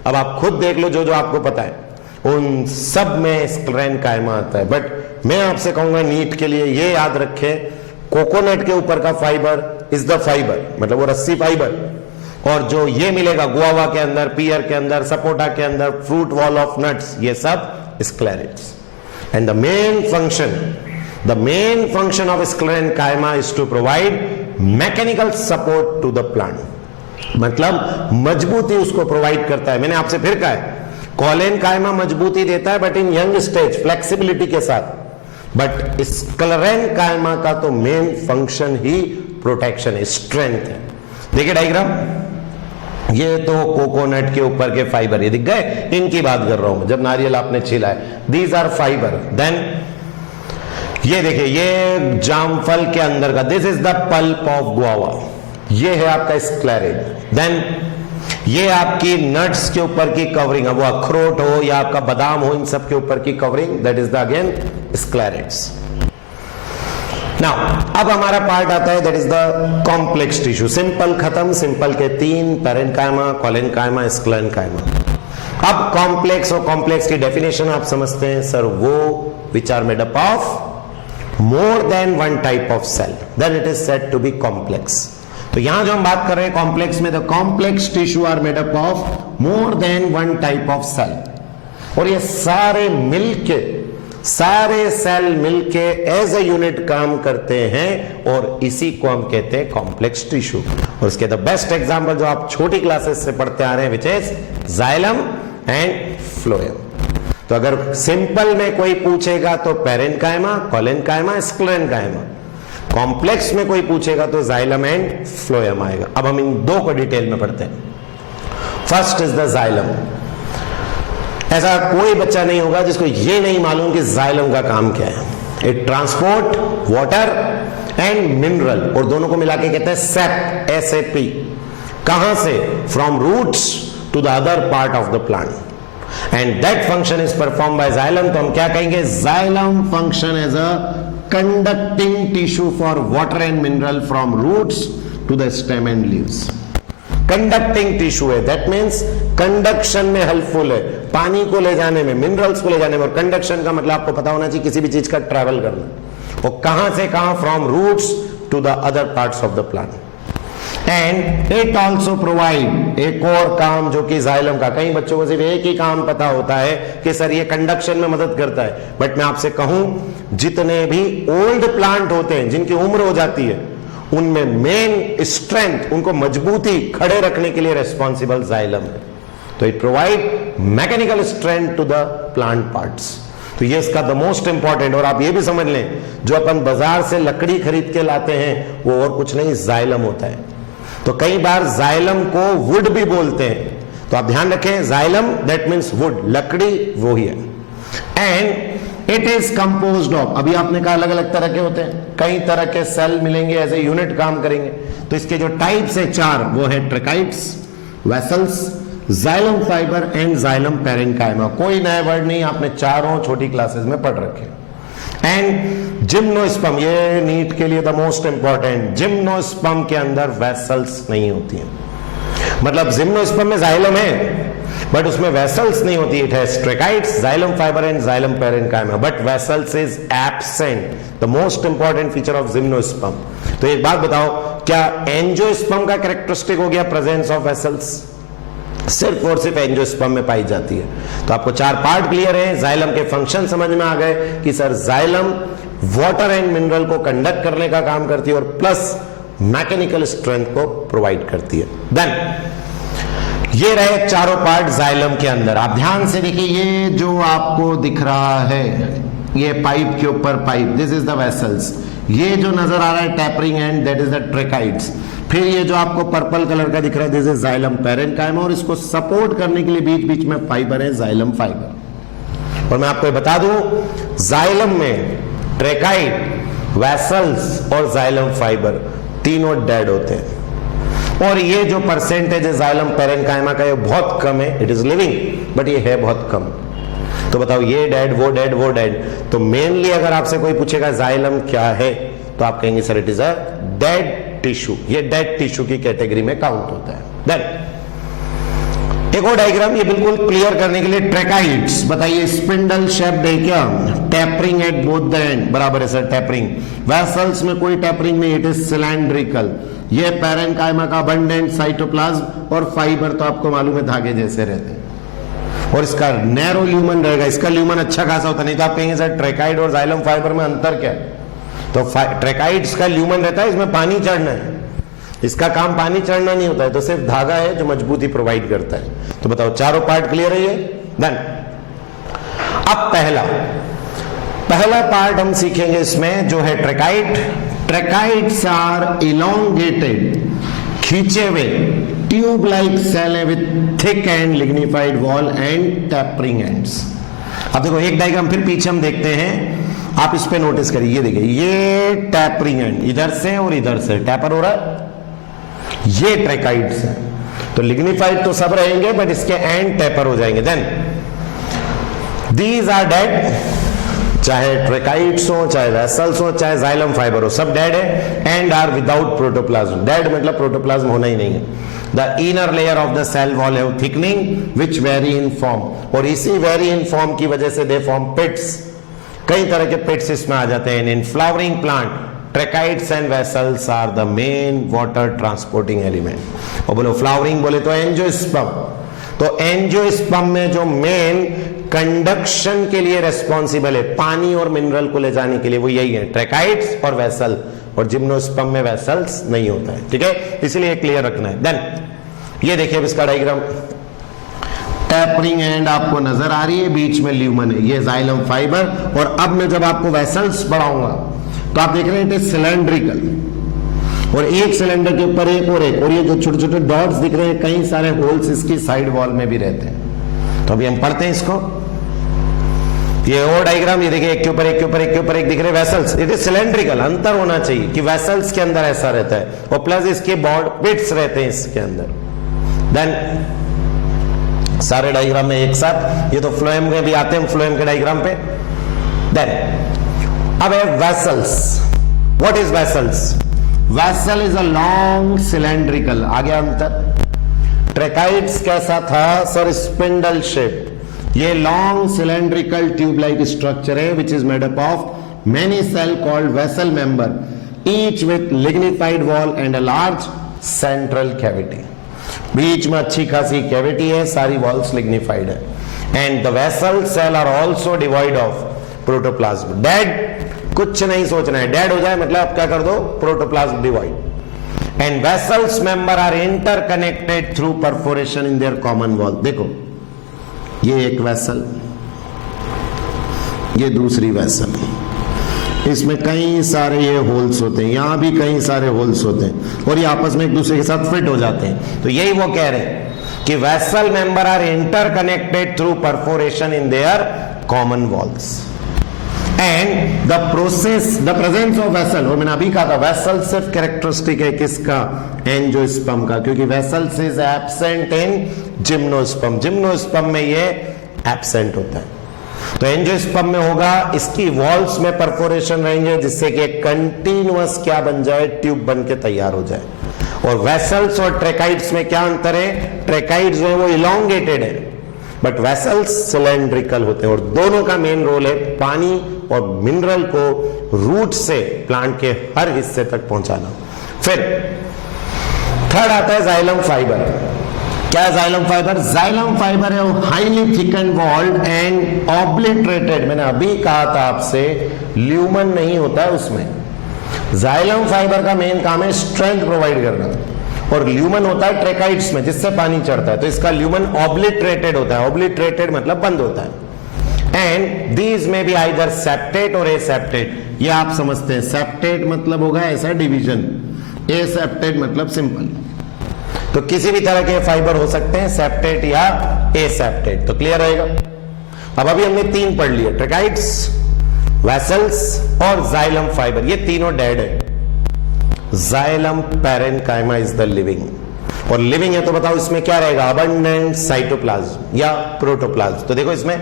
अब आप खुद देख लो जो जो आपको पता है, उन सब में स्क्लेरेनकाइमा आता है। बट मैं आपसे कहूंगा नीट के लिए ये याद रखें, कोकोनट के ऊपर का फाइबर इज द फाइबर, मतलब वो रस्सी फाइबर, और जो ये मिलेगा गुआवा के अंदर, पियर के अंदर, सपोटा के अंदर, फ्रूट वॉल ऑफ नट्स, ये सब sclereids. And the main function of sclerenchyma is to provide mechanical support to the plant, मतलब मजबूती उसको प्रोवाइड करता है। मैंने आपसे फिर कहा है, कोलेनकाइमा मजबूती देता है but in young stage, flexibility के साथ, बट स्क्लेरेनकाइमा का तो मेन फंक्शन ही प्रोटेक्शन है, स्ट्रेंथ है। देखिए डायग्राम, ये तो कोकोनट के ऊपर के फाइबर, ये दिख गए, इनकी बात कर रहा हूं, जब नारियल आपने छीला है, दीज आर फाइबर। देन ये देखिए, ये जामफल के अंदर का, this is the pulp of guava, ये है आपका स्क्लेरिड। देन ये आपकी नट्स के ऊपर की कवरिंग, अब वो अखरोट हो या आपका बादाम हो, इन सब के ऊपर की covering, that is the again sclereids. Now अब हमारा पार्ट आता है, that is the complex tissue. Simple खत्म, सिंपल के तीन, पेरेन्काइमा, कोलेनकाइमा, स्क्लेरेनकाइमा। अब कॉम्प्लेक्स, और कॉम्प्लेक्स की डेफिनेशन आप समझते हैं सर, वो which are made up of more than one type of cell, then it is said to be complex. तो यहां जो हम बात कर रहे हैं कॉम्प्लेक्स में, the complex tissue are made up of more than one type of cell, और ये सारे मिलके, सारे सेल मिलके एज ए यूनिट काम करते हैं, और इसी को हम कहते हैं कॉम्प्लेक्स टिश्यू। और उसके द बेस्ट एग्जांपल जो आप छोटी क्लासेस से पढ़ते आ रहे हैं, which is xylem and phloem. तो अगर सिंपल में कोई पूछेगा तो पेरेन्काइमा, कोलेनकाइमा, स्क्लेरेनकाइमा। कॉम्प्लेक्स में कोई पूछेगा तो जाइलम एंड फ्लोएम आएगा। अब हम इन दो को डिटेल में पढ़ते हैं। First is the xylem. ऐसा कोई बच्चा नहीं होगा जिसको ये नहीं मालूम कि जाइलम का काम क्या है। It transport water and mineral, और दोनों को मिला के कहते हैं सेप, SAP। कहां से? From roots to the other part of the plant, and that function is perform by xylem. तो हम क्या कहेंगे? Xylem function as a conducting tissue for water and mineral from roots to the stem and leaves. Conducting tissue है, that means conduction में helpful है, पानी को ले जाने में, मिनरल्स को ले जाने में। और कंडक्शन का मतलब आपको पता होना चाहिए किसी भी चीज का ट्रेवल करना, वो कहां से कहां, from roots to the other parts of the plant. And it also provide, एक और काम जो कि जाइलम का, कई बच्चों को सिर्फ एक ही काम पता होता है कि सर ये कंडक्शन में मदद करता है, बट मैं आपसे कहूं जितने भी ओल्ड प्लांट होते हैं जिनकी उम्र हो जाती है, उनमें मेन स्ट्रेंथ, उनको मजबूती खड़े रखने के लिए रेस्पॉन्सिबल जाइलम है। तो it provide mechanical strength to the plant parts. तो ये इसका द मोस्ट इंपॉर्टेंट। और आप ये भी समझ लें, जो अपन बाजार से लकड़ी खरीद के लाते हैं वो और कुछ नहीं, जाइलम होता है। तो कई बार जाइलम को वुड भी बोलते हैं, तो आप ध्यान रखें, जाइलम दैट मीन्स वुड, लकड़ी वो ही है। And it is composed of, अभी आपने कहा अलग अलग तरह के होते हैं, कई तरह के सेल मिलेंगे, एज ए यूनिट काम करेंगे। तो इसके जो टाइप्स है चार, वो है tracheids, vessels, xylem fibre and xylem parenchyma. कोई नया वर्ड नहीं, आपने चारों छोटी क्लासेस में पढ़ रखे। एंड जिम्नोस्पर्म, ये नीट के लिए द मोस्ट इंपॉर्टेंट, जिम्नोस्पर्म के अंदर वेसल्स नहीं होती है। मतलब जिम्नोस्पर्म में जाइलम है बट उसमें वेसल्स नहीं होती। It has tracheids, xylem fibre and xylem parenchyma, but vessels is absent, the most important feature of gymnosperm. तो एक बात बताओ, क्या एंजियोस्पर्म का कैरेक्टरिस्टिक हो गया प्रेजेंस ऑफ वेसल्स? सिर्फ और सिर्फ एंजियोस्पर्म में पाई जाती है। तो आपको 4 पार्ट क्लियर है, जाइलम के फंक्शन समझ में आ गए कि sir xylem water and mineral को कंडक्ट करने का काम करती है और प्लस मैकेनिकल स्ट्रेंथ को प्रोवाइड करती है। देन ये रहे चारों पार्ट जाइलम के अंदर। आप ध्यान से देखिए, ये जो आपको दिख रहा है, ये पाइप के ऊपर pipe, this is the vessels. ये जो नजर आ रहा है tapering end, that is the tracheids. फिर ये जो आपको पर्पल कलर का दिख रहा है, दिस इज जाइलम पेरेन्काइमा, और इसको सपोर्ट करने के लिए बीच बीच में फाइबर है, जाइलम फाइबर। और मैं आपको बता दूं, जाइलम में ट्रेकाइड, वेसल्स और जाइलम फाइबर तीनों डेड होते हैं। और ये जो परसेंटेज है जाइलम पेरेन्काइमा का, ये बहुत कम है। इट इज लिविंग बट ये है बहुत कम। तो बताओ, ये डेड, वो डेड, वो डेड। तो मेनली अगर आपसे कोई पूछेगा जाइलम क्या है, तो आप कहेंगे sir it is a dead tissue. ये डेड टिश्यू की कैटेगरी में काउंट होता है। देन एक और डायग्राम, ये बिल्कुल क्लियर करने के लिए, ट्रेकाइड्स बताइए स्पिंडल शेप्ड है क्या? Tapering at both the end, बराबर है सर टैपरिंग। वेसल्स में कोई टैपरिंग नहीं, इट इज सिलेंड्रिकल। ये पेरेन्काइमा का अबंडेंट साइटोप्लाज्म, और फाइबर तो आपको मालूम है धागे जैसे रहते हैं। और इसका नैरो ल्यूमन रहेगा, इसका ल्यूमन अच्छा खासा होता, नहीं तो आप कहेंगे सर ट्रेकाइड और जाइलम फाइबर में अंतर क्या है? तो ट्रेकाइड्स का ल्यूमन रहता है, इसमें पानी चढ़ना है, इसका काम पानी चढ़ना नहीं होता है, तो सिर्फ धागा है जो मजबूती प्रोवाइड करता है। तो बताओ, चारों पार्ट क्लियर है ये? डन। अब पहला पार्ट हम सीखेंगे इसमें जो है ट्रेकाइड। ट्रेकाइड्स आर इलोंगेटेड, खींचे हुए ट्यूब लाइक सेल है with thick and lignified wall and tapering ends. अब देखो एक डायग्राम फिर पीछे हम देखते हैं, आप इस पे नोटिस करिए। ये देखिए, ये टैपरिंग एंड इधर से और इधर से टैपर हो रहा है, ये ट्रेकाइड्स है। तो लिग्निफाइड तो सब रहेंगे बट इसके एंड टैपर हो जाएंगे। देन दीज आर डेड, चाहे ट्रेकाइड्स हो, चाहे वेसल्स हो, चाहे जाइलम फाइबर हो, सब डेड है। And are without protoplasm, dead मतलब प्रोटोप्लाज्म होना ही नहीं है। The inner layer of the cell wall have thickening which vary in form, और इसी वेरी इन फॉर्म की वजह से दे फॉर्म पिट्स। कई तरह के पिट्स इसमें आ जाते हैं। In flowering plant tracheids and vessels are the main water transporting element. और बोलो फ्लावरिंग बोले तो एंजियोस्पर्म। तो एंजियोस्पर्म में जो मेन कंडक्शन के लिए रेस्पॉन्सिबल है, पानी और मिनरल को ले जाने के लिए, वो यही है, ट्रेकाइड्स और वेसल। और जिम्नोस्पर्म में वेसल्स नहीं होता है, ठीक है, इसलिए क्लियर रखना है। देन ये देखिए अब इसका डायग्राम, टैपरिंग एंड आपको नजर आ रही है, बीच में ल्यूमन है, ये जाइलम फाइबर। और अब मैं जब आपको वेसल्स पढ़ाऊंगा तो आप देख रहे हैं इट इज सिलेंड्रिकल, और एक सिलेंडर के ऊपर एक और एक, और ये जो छोटे छोटे डॉट्स दिख रहे हैं, कई सारे होल्स इसकी साइड वॉल में भी रहते हैं। तो अभी हम पढ़ते हैं इसको। ये और डायग्राम, ये देखिए एक के ऊपर एक के ऊपर एक के ऊपर एक दिख रहे वेसल्स। इट इज सिलेंड्रिकल, अंतर होना चाहिए कि वेसल्स के अंदर ऐसा रहता है और प्लस इसके बॉर्ड पिट्स रहते हैं इसके अंदर। देन सारे डायग्राम में एक साथ, ये तो फ्लोएम में भी आते हैं, फ्लोएम के डायग्राम पे। देन अब है vessels. What is vessels? Vessel is a long cylindrical, आ गया अंतर। ट्रेकाइड्स कैसा था सर? Spindle shape. ये long cylindrical tube like structure है which is made up of many cell called vessel member, each with lignified wall and a large central cavity. बीच में अच्छी खासी कैविटी है, सारी वॉल्स लिग्निफाइड है। And the vessel cell are also devoid of protoplasm. Dead कुछ नहीं सोचना है, डेड हो जाए मतलब आप क्या कर दो, protoplasm divide. And vessels member are interconnected through perforation in their common wall. देखो ये एक वेसल, ये दूसरी वेसल, इसमें कई सारे ये होल्स होते हैं, यहां भी कई सारे होल्स होते हैं, और ये आपस में एक दूसरे के साथ फिट हो जाते हैं। तो यही वो कह रहे हैं कि vessel member are interconnected through perforation in their common walls. And the process the presence of vessel, और मैंने अभी कहा था वेसल सिर्फ कैरेक्टरिस्टिक है किसका, एंजियोस्पर्म का, क्योंकि vessels is absent in gymnosperm, gymnosperm में ये एब्सेंट होता है। तो एंजियोस्पर्म में होगा, इसकी वॉल्स में परफोरेशन रहेंगे जिससे कि एक कंटिन्यूअस क्या बन जाए, ट्यूब बन के तैयार हो जाए। और वेसल्स और ट्रेकाइड्स में क्या अंतर है, ट्रेकाइड्स जो है वो इलोंगेटेड है बट वेसल्स सिलेंड्रिकल होते हैं, और दोनों का मेन रोल है पानी और मिनरल को रूट से प्लांट के हर हिस्से तक पहुंचाना। फिर थर्ड आता है जाइलम फाइबर। क्या है जाइलम फाइबर? जाइलम फाइबर है highly thicken walled and obliterated. मैंने अभी कहा था आपसे ल्यूमन नहीं होता है उसमें। जाइलम फाइबर का मेन काम है स्ट्रेंथ प्रोवाइड करना, और ल्यूमन होता है ट्रेकाइड्स में जिससे पानी चढ़ता है, तो इसका ल्यूमन ऑब्लिटरेटेड होता है। ऑब्लिटरेटेड मतलब बंद होता है। एंड दीज में बी आइदर सेप्टेट और एसेप्टेट, ये आप समझते हैं। सेप्टेट मतलब होगा ऐसा डिवीजन, एसेप्टेट मतलब सिंपल। तो किसी भी तरह के फाइबर हो सकते हैं, सेप्टेट या एसेप्टेट। तो क्लियर रहेगा। अब अभी हमने तीन पढ़ लिए, ट्रेकाइड्स, वेसल्स और जाइलम फाइबर, ये तीनों डेड है। Xylem parenchyma is the living, और लिविंग है तो बताओ इसमें क्या रहेगा, अबंडेंट साइटोप्लाज्म या प्रोटोप्लाज्म। तो देखो इसमें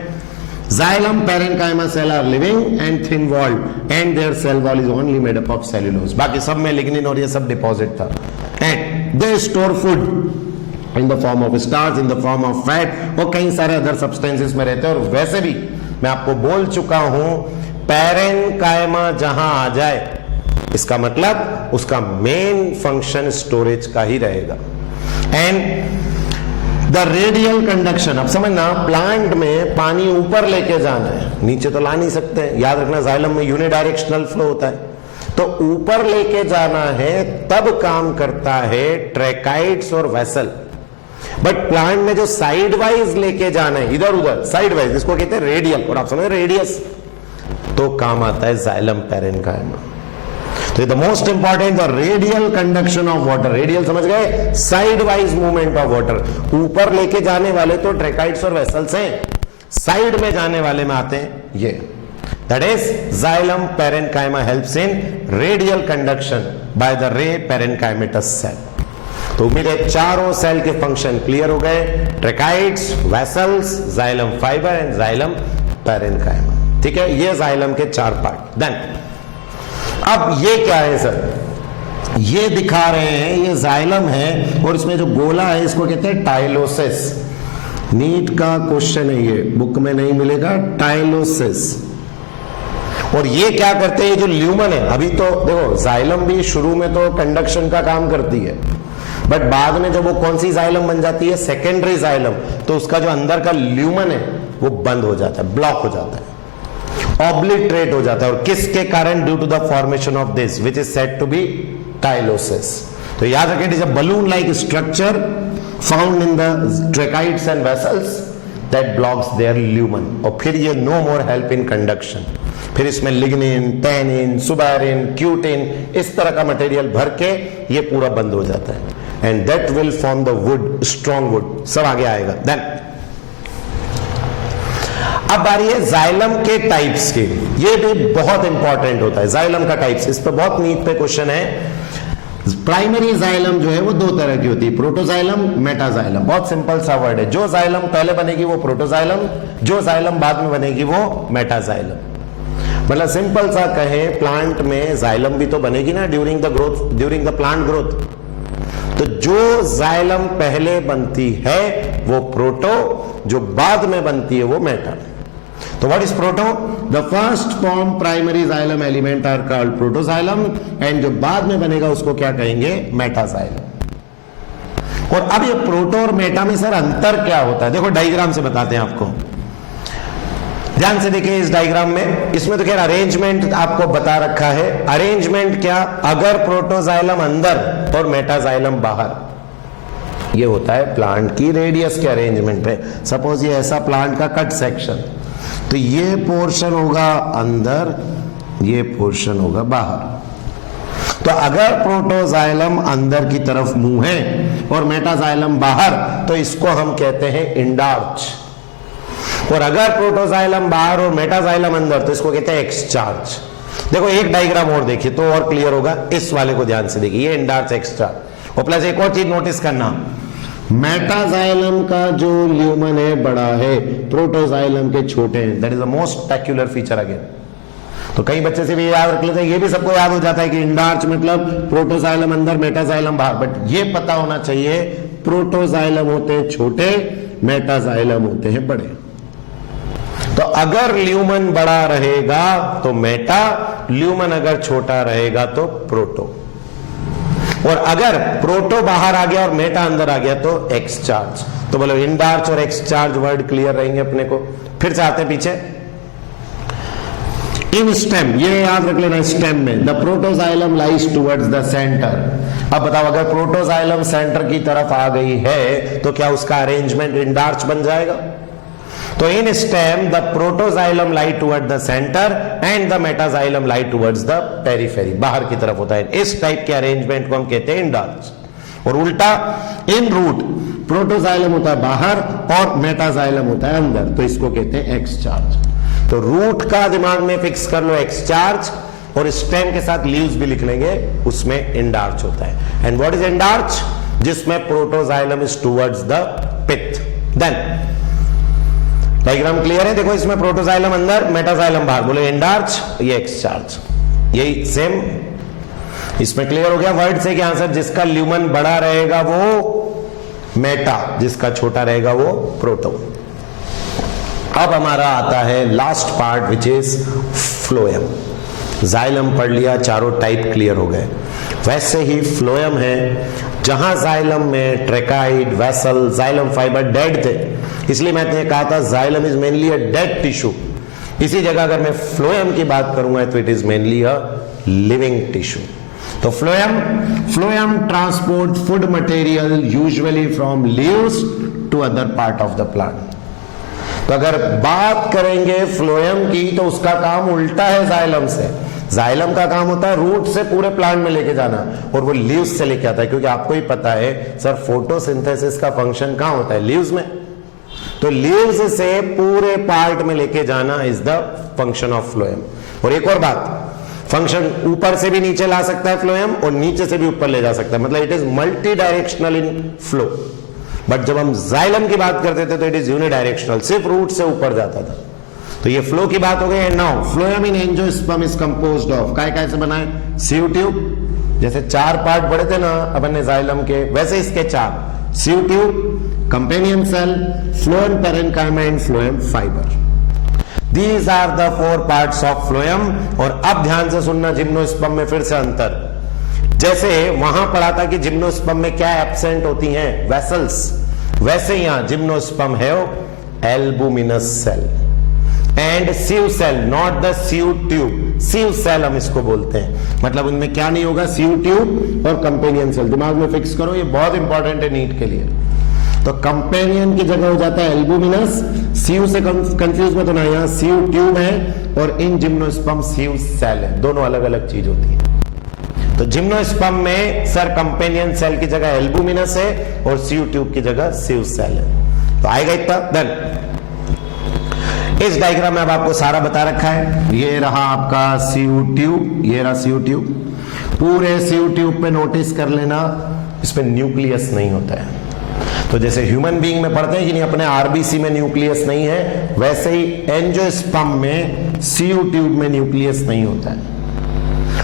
xylem parenchyma cell are living and thin walled and their cell wall is only made up of cellulose. बाकी सब में लिग्निन और ये सब डिपॉजिट था। And they store food in the form of starch, in the form of fat, और कई सारे अदर सब्सटेंसेस में रहते हैं। और वैसे भी मैं आपको बोल चुका हूं, पैरेन्काइमा जहां आ जाए इसका मतलब उसका मेन फंक्शन स्टोरेज का ही रहेगा। एंड द रेडियल कंडक्शन, अब समझना, प्लांट में पानी ऊपर लेके जाना है, नीचे तो ला नहीं सकते हैं। याद रखना जाइलम में यूनिडायरेक्शनल फ्लो होता है, तो ऊपर लेके जाना है तब काम करता है ट्रेकाइड्स और वेसल। बट प्लांट में जो साइड वाइज लेके जाना है, इधर उधर साइड वाइज, इसको कहते हैं रेडियल, और आप समझ रेडियस, तो काम आता है जाइलम पैरेन्काइमा। तो the most important the radial conduction of water, radial समझ गए, side wise movement of water. ऊपर लेके जाने वाले तो ट्रेकाइड्स और वेसल्स हैं, साइड में जाने वाले में आते हैं ये, that is xylem parenchyma helps in radial conduction by the ray parenchymatous cell. तो उम्मीद है चारों सेल के फंक्शन क्लियर हो गए, tracheids, vessels, xylem fibre and xylem parenchyma. ठीक है, ये जाइलम के चार पार्ट। देन अब ये क्या है सर, ये दिखा रहे हैं, ये जाइलम है और इसमें जो गोला है इसको कहते हैं टाइलोसिस। नीट का क्वेश्चन है ये, बुक में नहीं मिलेगा, टाइलोसिस। और ये क्या करते हैं, ये जो ल्यूमन है, अभी तो देखो जाइलम भी शुरू में तो कंडक्शन का काम करती है, बट बाद में जब वो कौन सी जाइलम बन जाती है, सेकेंडरी जाइलम, तो उसका जो अंदर का ल्यूमन है वो बंद हो जाता है, ब्लॉक हो जाता है, ऑब्लिटरेट हो जाता है। और किसके कारण? Due to the formation of this which is said to be tylosis. तो याद रखें, it is a balloon like structure found in the tracheids and vessels that blocks their lumen. और फिर ये no more help in conduction, फिर इसमें lignin, tannin, suberin, cutin, इस तरह का मटेरियल भर के ये पूरा बंद हो जाता है, and that will form the wood, strong would, सब आगे आएगा। देन अब बारी है जाइलम के टाइप्स की, ये भी बहुत इंपॉर्टेंट होता है जाइलम का टाइप्स, इस पे बहुत नीट पे क्वेश्चन है। प्राइमरी जाइलम जो है वो दो तरह की होती है, प्रोटोजाइलम, मेटाजाइलम। बहुत सिंपल सा वर्ड है, जो जाइलम पहले बनेगी वो प्रोटोजाइलम, जो जाइलम बाद में बनेगी वो मेटाजाइलम। मतलब सिंपल सा कहें, प्लांट में जाइलम भी तो बनेगी ना during the growth, during the plant growth. तो जो जाइलम पहले बनती है वो प्रोटो, जो बाद में बनती है वो मेटा। तो what is proto? The first form primary xylem element are called protoxylem, and जो बाद में बनेगा उसको क्या कहेंगे? मेटाजाइलम। और अब ये प्रोटो और मेटा में सर अंतर क्या होता है? देखो डायग्राम से बताते हैं आपको, ध्यान से देखिए इस डायग्राम में। इसमें तो खैर अरेंजमेंट आपको बता रखा है। अरेंजमेंट क्या? अगर प्रोटोजाइलम अंदर और मेटाजाइलम बाहर, ये होता है प्लांट की रेडियस के अरेंजमेंट पे। सपोज ये ऐसा प्लांट का कट सेक्शन, तो ये पोर्शन होगा अंदर, ये पोर्शन होगा बाहर। तो अगर प्रोटोजाइलम अंदर की तरफ मुंह है और मेटाजाइलम बाहर, तो इसको हम कहते हैं इंडार्च। और अगर प्रोटोजाइलम बाहर और मेटाजाइलम अंदर तो इसको कहते हैं एक्सचार्ज। देखो एक डायग्राम और देखिए तो और क्लियर होगा, इस वाले को ध्यान से देखिए, ये इंडार्च एक्सचार्ज। और प्लस एक और चीज नोटिस करना, मेटाजाइलम का जो ल्यूमन है बड़ा है, प्रोटोजाइलम के छोटे हैं। That is the most peculiar feature again. तो कई बच्चे से भी याद रख लेते हैं, ये भी सबको याद हो जाता है कि इंडार्च मतलब प्रोटोजाइलम अंदर मेटाजाइलम बाहर, बट ये पता होना चाहिए प्रोटोजाइलम होते हैं छोटे, मेटाजाइलम होते हैं बड़े। तो अगर ल्यूमन बड़ा रहेगा तो मेटा, ल्यूमन अगर छोटा रहेगा तो प्रोटो, और अगर प्रोटो बाहर आ गया और मेटा अंदर आ गया तो एक्सचार्ज। तो बोलो इंडार्च और एक्सचार्ज वर्ड क्लियर रहेंगे अपने को। फिर से आते पीछे, इन स्टेम, ये याद रख लेना, स्टेम में the protoxylem lies towards the centre. अब बताओ अगर प्रोटोजाइलम सेंटर की तरफ आ गई है तो क्या उसका अरेंजमेंट इंडार्च बन जाएगा? तो in stem the protoxylem lie toward the centre and the metaxylem lie towards the periphery, बाहर की तरफ होता है। इस टाइप के अरेंजमेंट को हम कहते हैं इंडार्च। और उल्टा इन रूट प्रोटोजाइलम होता है बाहर और मेटाजाइलम होता है अंदर, तो इसको कहते हैं एक्सचार्ज। तो रूट का दिमाग में फिक्स कर लो एक्सचार्ज, और स्टेम के साथ लीव्स भी लिख लेंगे, उसमें इंडार्च होता है। And what is endarch? जिसमें protoxylem is towards the pith. Then diagram clear है? देखो इसमें प्रोटोजाइलम अंदर, मेटाजाइलम बाहर, बोले इंडार्च, ये एक्सचार्ज, यही सेम इसमें क्लियर हो गया वर्ड से कि आंसर जिसका ल्यूमन बड़ा रहेगा वो मेटा, जिसका छोटा रहेगा वो प्रोटो। अब हमारा आता है last part which is phloem. Xylem पढ़ लिया, चारों टाइप क्लियर हो गए। वैसे ही फ्लोएम है, जहां जाइलम में tracheid, vessel, xylem fibre dead थे, इसलिए मैंने कहा था xylem is mainly a dead tissue. इसी जगह अगर मैं फ्लोएम की बात करूंगा तो it is mainly a living tissue. तो phloem transport food material usually from leaves to other part of the plant. तो अगर बात करेंगे फ्लोएम की तो उसका काम उल्टा है जाइलम से। जाइलम का काम होता है रूट से पूरे प्लांट में लेके जाना, और वो लीव्स से लेके आता है, क्योंकि आपको ही पता है सर फोटोसिंथेसिस का फंक्शन कहां होता है? लीव्स में। तो लीव्स से पूरे पार्ट में लेके जाना is the function of phloem. और एक और बात, फंक्शन ऊपर से भी नीचे ला सकता है फ्लोएम, और नीचे से भी ऊपर ले जा सकता है, मतलब it is multi directional in flow. But जब हम जाइलम की बात करते थे तो इट इज यूनिडायरेक्शनल, सिर्फ रूट से ऊपर जाता था। तो ये फ्लो की बात हो गई है। Now phloem in angiosperm is composed of, काय से बना है? Sieve tube. जैसे 4 पार्ट बड़े थे ना अपन ने जाइलम के, वैसे इसके 4, sieve tube, companion cell, phloem parenchyma and phloem fiber. These are the 4 parts of phloem। और अब ध्यान से सुनना, जिम्नोस्पर्म में फिर से अंतर। जैसे वहां पढ़ा था कि जिम्नोस्पर्म में क्या एब्सेंट होती हैं? वेसल्स। वैसे यहां जिम्नोस्पर्म है albuminous cell and sieve cell, not the sieve tube. Sieve cell हम इसको बोलते हैं, मतलब उनमें क्या नहीं होगा? सीव ट्यूब और कंपेनियन सेल। दिमाग में फिक्स करो, ये बहुत इंपॉर्टेंट है नीट के लिए। तो कंपेनियन की जगह हो जाता है एल्बुमिनस, सीव से कंफ्यूज मत होना, यहाँ सीव ट्यूब है और इन जिम्नोस्पर्म सीव सेल है, दोनों अलग अलग चीज होती है। तो जिम्नोस्पर्म में सर कंपेनियन सेल की जगह एल्बुमिनस है और सीव ट्यूब की जगह सीव सेल है। तो आएगा इतना। देन इस डायग्राम में अब आपको सारा बता रखा है। ये रहा आपका सीव ट्यूब, ये रहा सीव ट्यूब। पूरे सीव ट्यूब पे नोटिस कर लेना, इसमें न्यूक्लियस नहीं होता है। तो जैसे ह्यूमन बीइंग में पढ़ते हैं कि नहीं अपने आरबीसी में न्यूक्लियस नहीं है, वैसे ही एंजियोस्पर्म में सीव ट्यूब में न्यूक्लियस नहीं होता है।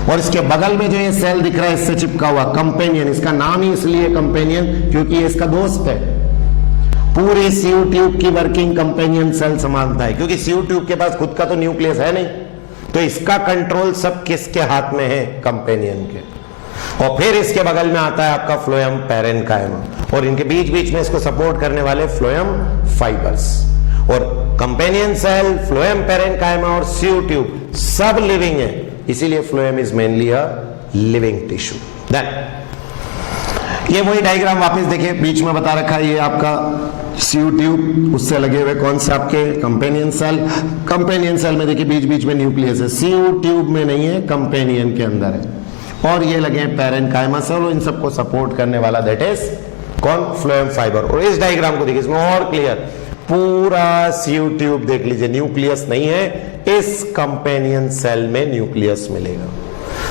और इसके बगल में जो ये सेल दिख रहा है इससे चिपका हुआ कंपेनियन, इसका नाम ही इसलिए कंपेनियन क्योंकि ये इसका दोस्त है। पूरी सीव ट्यूब की वर्किंग कंपेनियन सेल संभालता है, क्योंकि सीव ट्यूब के पास खुद का तो न्यूक्लियस है नहीं, तो इसका कंट्रोल सब किसके हाथ में है? कंपेनियन के। और फिर इसके बगल में आता है आपका फ्लोएम पेरेन्काइमा, और इनके बीच बीच में इसको सपोर्ट करने वाले फ्लोएम फाइबर्स। और कंपेनियन सेल, फ्लोएम पेरेन्काइमा और सीव ट्यूब सब लिविंग है, इसीलिए phloem is mainly a living tissue. Then ये वही डायग्राम वापस देखिए, बीच में बता रखा है ये आपका सीव ट्यूब, उससे लगे हुए कौन से आपके कंपेनियन सेल। कंपेनियन सेल में देखिए बीच बीच में न्यूक्लियस है, सीव ट्यूब में नहीं है, कंपेनियन के अंदर है। और ये लगे पेरेन्काइमा सेल, इन सबको सपोर्ट करने वाला दैट इज कौन? Phloem fibre. और इस डायग्राम को देखिए, इसमें और क्लियर, पूरा सीयू ट्यूब देख लीजिए, न्यूक्लियस नहीं है, इस कंपेनियन सेल में न्यूक्लियस मिलेगा।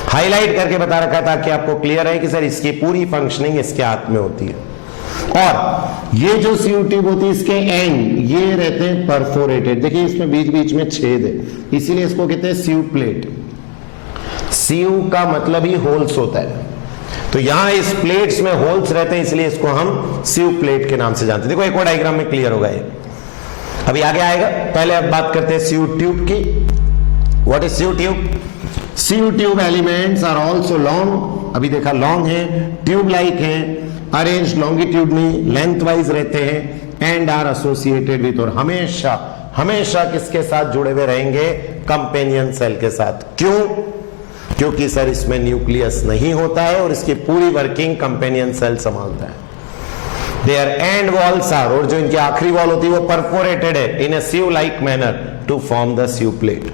हाईलाइट करके बता रखा था कि आपको क्लियर है कि सर इसकी पूरी फंक्शनिंग इसके हाथ में होती है। और ये जो सीयू ट्यूब होती है इसके एंड ये रहते हैं परफोरेटेड, देखिए इसमें बीच बीच में छेद है, इसीलिए इसको कहते हैं सीयू प्लेट। सीयू का मतलब ही होल्स होता है, तो यहां इस प्लेट्स में होल्स रहते हैं, इसलिए इसको हम सीयू प्लेट के नाम से जानते हैं। देखो एक और डायग्राम में क्लियर होगा ये, अभी आगे आएगा। पहले अब बात करते हैं सीयू ट्यूब की। What is sieve tube? Sieve tube elements are also long, अभी देखा लॉन्ग है, ट्यूब लाइक है, अरेंज लॉन्गिट्यूडनली लेंथ वाइज रहते हैं, एंड आर एसोसिएटेड विथ, और हमेशा हमेशा किसके साथ जुड़े हुए रहेंगे? कंपेनियन सेल के साथ। क्यों? क्योंकि सर इसमें न्यूक्लियस नहीं होता है और इसकी पूरी वर्किंग कंपेनियन सेल संभालता है। देयर एंड वॉल्स आर, और जो इनकी आखिरी वॉल होती है वो परफोरेटेड है in a sieve like manner to form the sieve plate.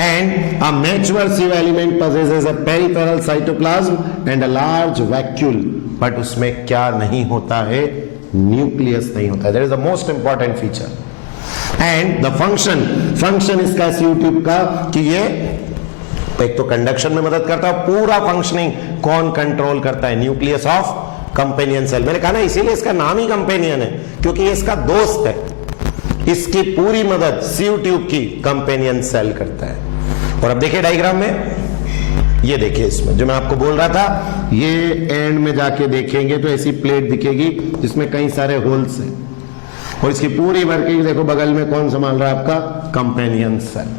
And a mature sieve element possesses a peripheral cytoplasm and a large vacuole, but उसमें क्या नहीं होता है? न्यूक्लियस नहीं होता है। That is the most important feature. And the function इसका CU tube का कि ये एक तो कंडक्शन में मदद करता है, पूरा फंक्शनिंग कौन कंट्रोल करता है? Nucleus of companion cell. मैंने कहा ना इसीलिए इसका नाम ही कंपेनियन है, क्योंकि ये इसका दोस्त है। इसकी पूरी मदद सीयू ट्यूब की कंपेनियन सेल करता है। और अब देखिए डायग्राम में, ये देखिए इसमें जो मैं आपको बोल रहा था, ये एंड में जाके देखेंगे तो ऐसी प्लेट दिखेगी जिसमें कई सारे होल्स हैं, और इसकी पूरी वर्किंग देखो बगल में कौन संभाल रहा है? आपका कंपेनियन सेल।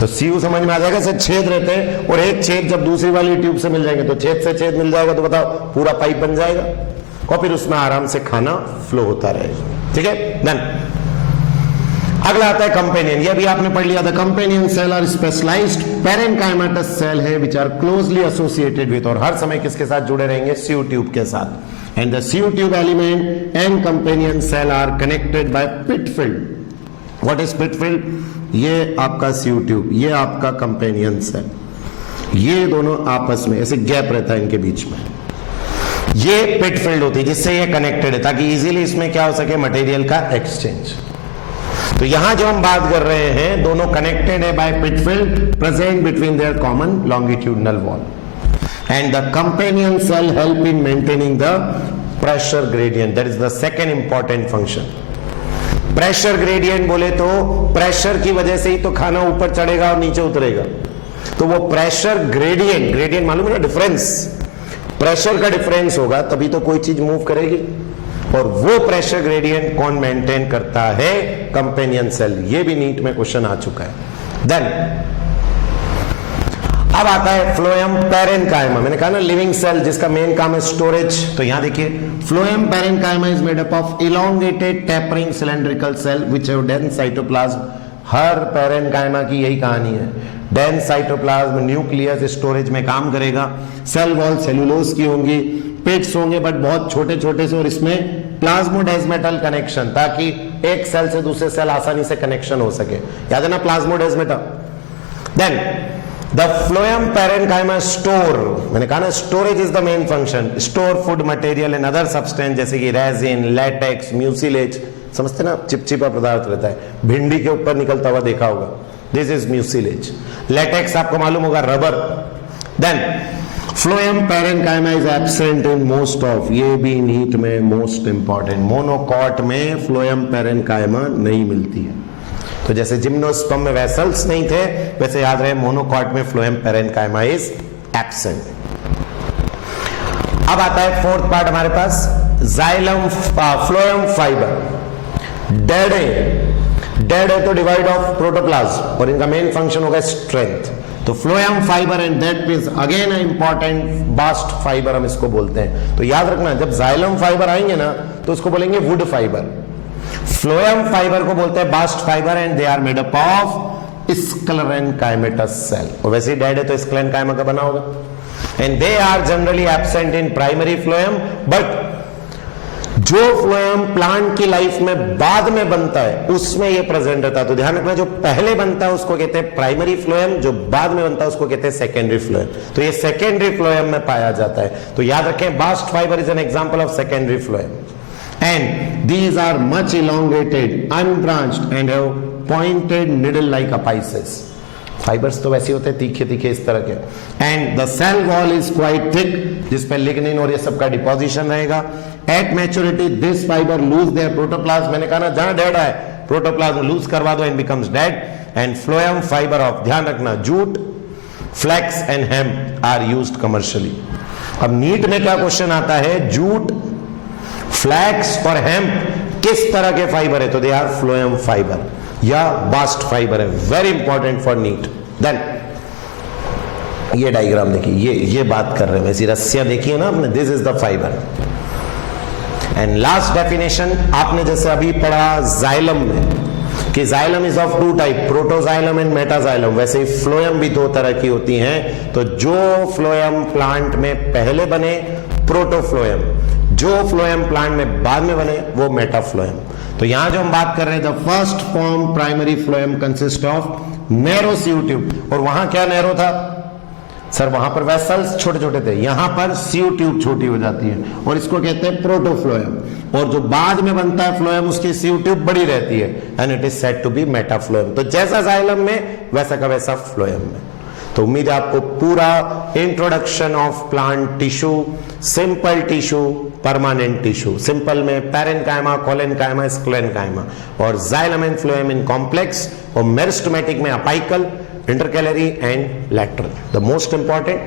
तो सीयू समझ में आ जाएगा, से छेद रहते हैं, और एक छेद जब दूसरी वाली ट्यूब से मिल जाएंगे तो छेद से छेद मिल जाएगा, तो बताओ पूरा पाइप बन जाएगा, और फिर उसमें आराम से खाना फ्लो होता रहेगा। ठीक है, डन। अगला आता है कंपेनियन, ये भी आपने पढ़ लिया था। Companion cell are specialised parenchymatous cell है which are closely associated with, और हर समय किसके साथ जुड़े रहेंगे? सीयू ट्यूब के साथ। And the sieve tube element and companion cell are connected by pit film. What is pit film? ये आपका सीयू ट्यूब, ये आपका कंपेनियन सेल, ये दोनों आपस में ऐसे गैप रहता है इनके बीच में, ये पिट फिल्ड होती है जिससे ये कनेक्टेड है, ताकि इजीली इसमें क्या हो सके? मटेरियल का एक्सचेंज। तो यहां जो हम बात कर रहे हैं दोनों कनेक्टेड है by pit field present between their common longitudinal wall, and the companion cell help in maintaining the pressure gradient. That is the second important function. Pressure gradient बोले तो प्रेशर की वजह से ही तो खाना ऊपर चढ़ेगा और नीचे उतरेगा, तो वो प्रेशर ग्रेडियंट, ग्रेडियंट मालूम है ना? डिफरेंस, प्रेशर का डिफरेंस होगा तभी तो कोई चीज मूव करेगी, और वो प्रेशर ग्रेडियंट कौन मेंटेन करता है? Companion cell. ये भी नीट में क्वेश्चन आ चुका है। देन अब आता है फ्लोएम पैरेनकाइमा। मैंने कहा ना लिविंग सेल जिसका मेन काम है स्टोरेज, तो यहां देखिए phloem parenchyma is made up of elongated tapering cylindrical cell which have dense cytoplasm. हर पैरेनकाइमा की यही कहानी है, डेंस साइटोप्लाज्म, न्यूक्लियस स्टोरेज में काम करेगा, सेल वॉल सेल्यूलोज की होंगी, पिट्स होंगे बट बहुत छोटे छोटे से, और इसमें प्लाज्मोडेस्मेटल कनेक्शन, ताकि एक सेल से दूसरे सेल आसानी से कनेक्शन हो सके। याद है ना plasmodesmata? Then the phloem parenchyma store, मैंने कहा ना storage is the main function, store food material and other substance जैसे कि रेजिन, लेटेक्स, म्यूसिलेज, समझते ना चिपचिपा पदार्थ रहता है, भिंडी के ऊपर निकलता हुआ देखा होगा, दिस इज म्यूसिलेज। लेटेक्स आपको मालूम होगा rubber. Then phloem parenchyma is absent in most of, ये भी नीट में मोस्ट इंपॉर्टेंट, मोनोकॉट में फ्लोएम पैरेनकाइमा नहीं मिलती है। तो जैसे जिम्नोस्पर्म में वेसल्स नहीं थे, वैसे याद रहे मोनोकॉट में फ्लोएम पैरेनकाइमा इज एब्सेंट। अब आता है फोर्थ पार्ट हमारे पास, जाइलम फ्लोएम फाइबर। डेड है तो डिवाइड ऑफ प्रोटोप्लाज्म, और इनका मेन फंक्शन होगा स्ट्रेंथ। तो phloem fibre and that is again important bast fibre हम इसको बोलते हैं। तो याद रखना जब जाइलम फाइबर आएंगे ना तो उसको बोलेंगे वुड फाइबर। फ्लोएम फाइबर को बोलते हैं bast fibre, and they are made up of sclerenchymatous cell. और वैसे ही डेड है तो स्क्लेरेनकाइमा का बना होगा, and they are generally absent in primary phloem, but जो फ्लोएम प्लांट की लाइफ में बाद में बनता है उसमें ये प्रेजेंट रहता है। तो ध्यान रखना जो पहले बनता है उसको कहते हैं प्राइमरी फ्लोएम, जो बाद में बनता है उसको कहते हैं सेकेंडरी फ्लोएम। तो ये सेकेंडरी फ्लोएम में पाया जाता है। तो याद रखें bast fibre is an example of secondary phloem, and these are much elongated, unbranched and have pointed needle like apices. Fibers तो वैसे होते हैं तीखे तीखे इस तरह के। And the cell wall is quite thick, जिस पे लिग्निन और ये सब का डिपोजिशन रहेगा। At maturity this fiber lose their protoplasm, मैंने कहा ना जहां डेड है प्रोटोप्लाज्म लूज करवा दो and becomes dead. And phloem fiber of, ध्यान रखना, jute, flax and hemp are used commercially. अब नीट में क्या क्वेश्चन आता है, जूट, फ्लैक्स और हेम्प किस तरह के फाइबर है, तो दे आर फ्लोएम फाइबर या बास्ट फाइबर है, very important for NEET. Then ये डायग्राम देखिए, ये बात कर रहे हैं, वैसी रस्सियां देखिए ना आपने, this is the fiber. And last definition आपने जैसे अभी पढ़ा जाइलम में कि xylem is of two type, protoxylem and metaxylem, वैसे ही फ्लोएम भी दो तरह की होती हैं। तो जो फ्लोएम प्लांट में पहले बने प्रोटोफ्लोएम, जो फ्लोएम प्लांट में बाद में बने वो मेटाफ्लोएम। तो यहां जो हम बात कर रहे हैं, the first form primary phloem consist of narrow सीव tube. और वहां क्या नैरो था सर, वहां पर वेसल्स छोटे छोटे थे, यहां पर सीव ट्यूब छोटी हो जाती है और इसको कहते हैं प्रोटोफ्लोएम। और जो बाद में बनता है फ्लोएम, उसकी सीव ट्यूब बड़ी रहती है and it is said to be metaphloem. तो जैसा जाइलम में वैसा का वैसा फ्लोएम में। तो उम्मीद है आपको पूरा introduction of plant tissue, simple tissue, permanent tissue, simple में पैरेन्काइमा, कोलेनकाइमा, स्क्लेनकाइमा, और xylem and phloem in complex, और मेरिस्टेमेटिक में apical, intercalary and lateral. The most important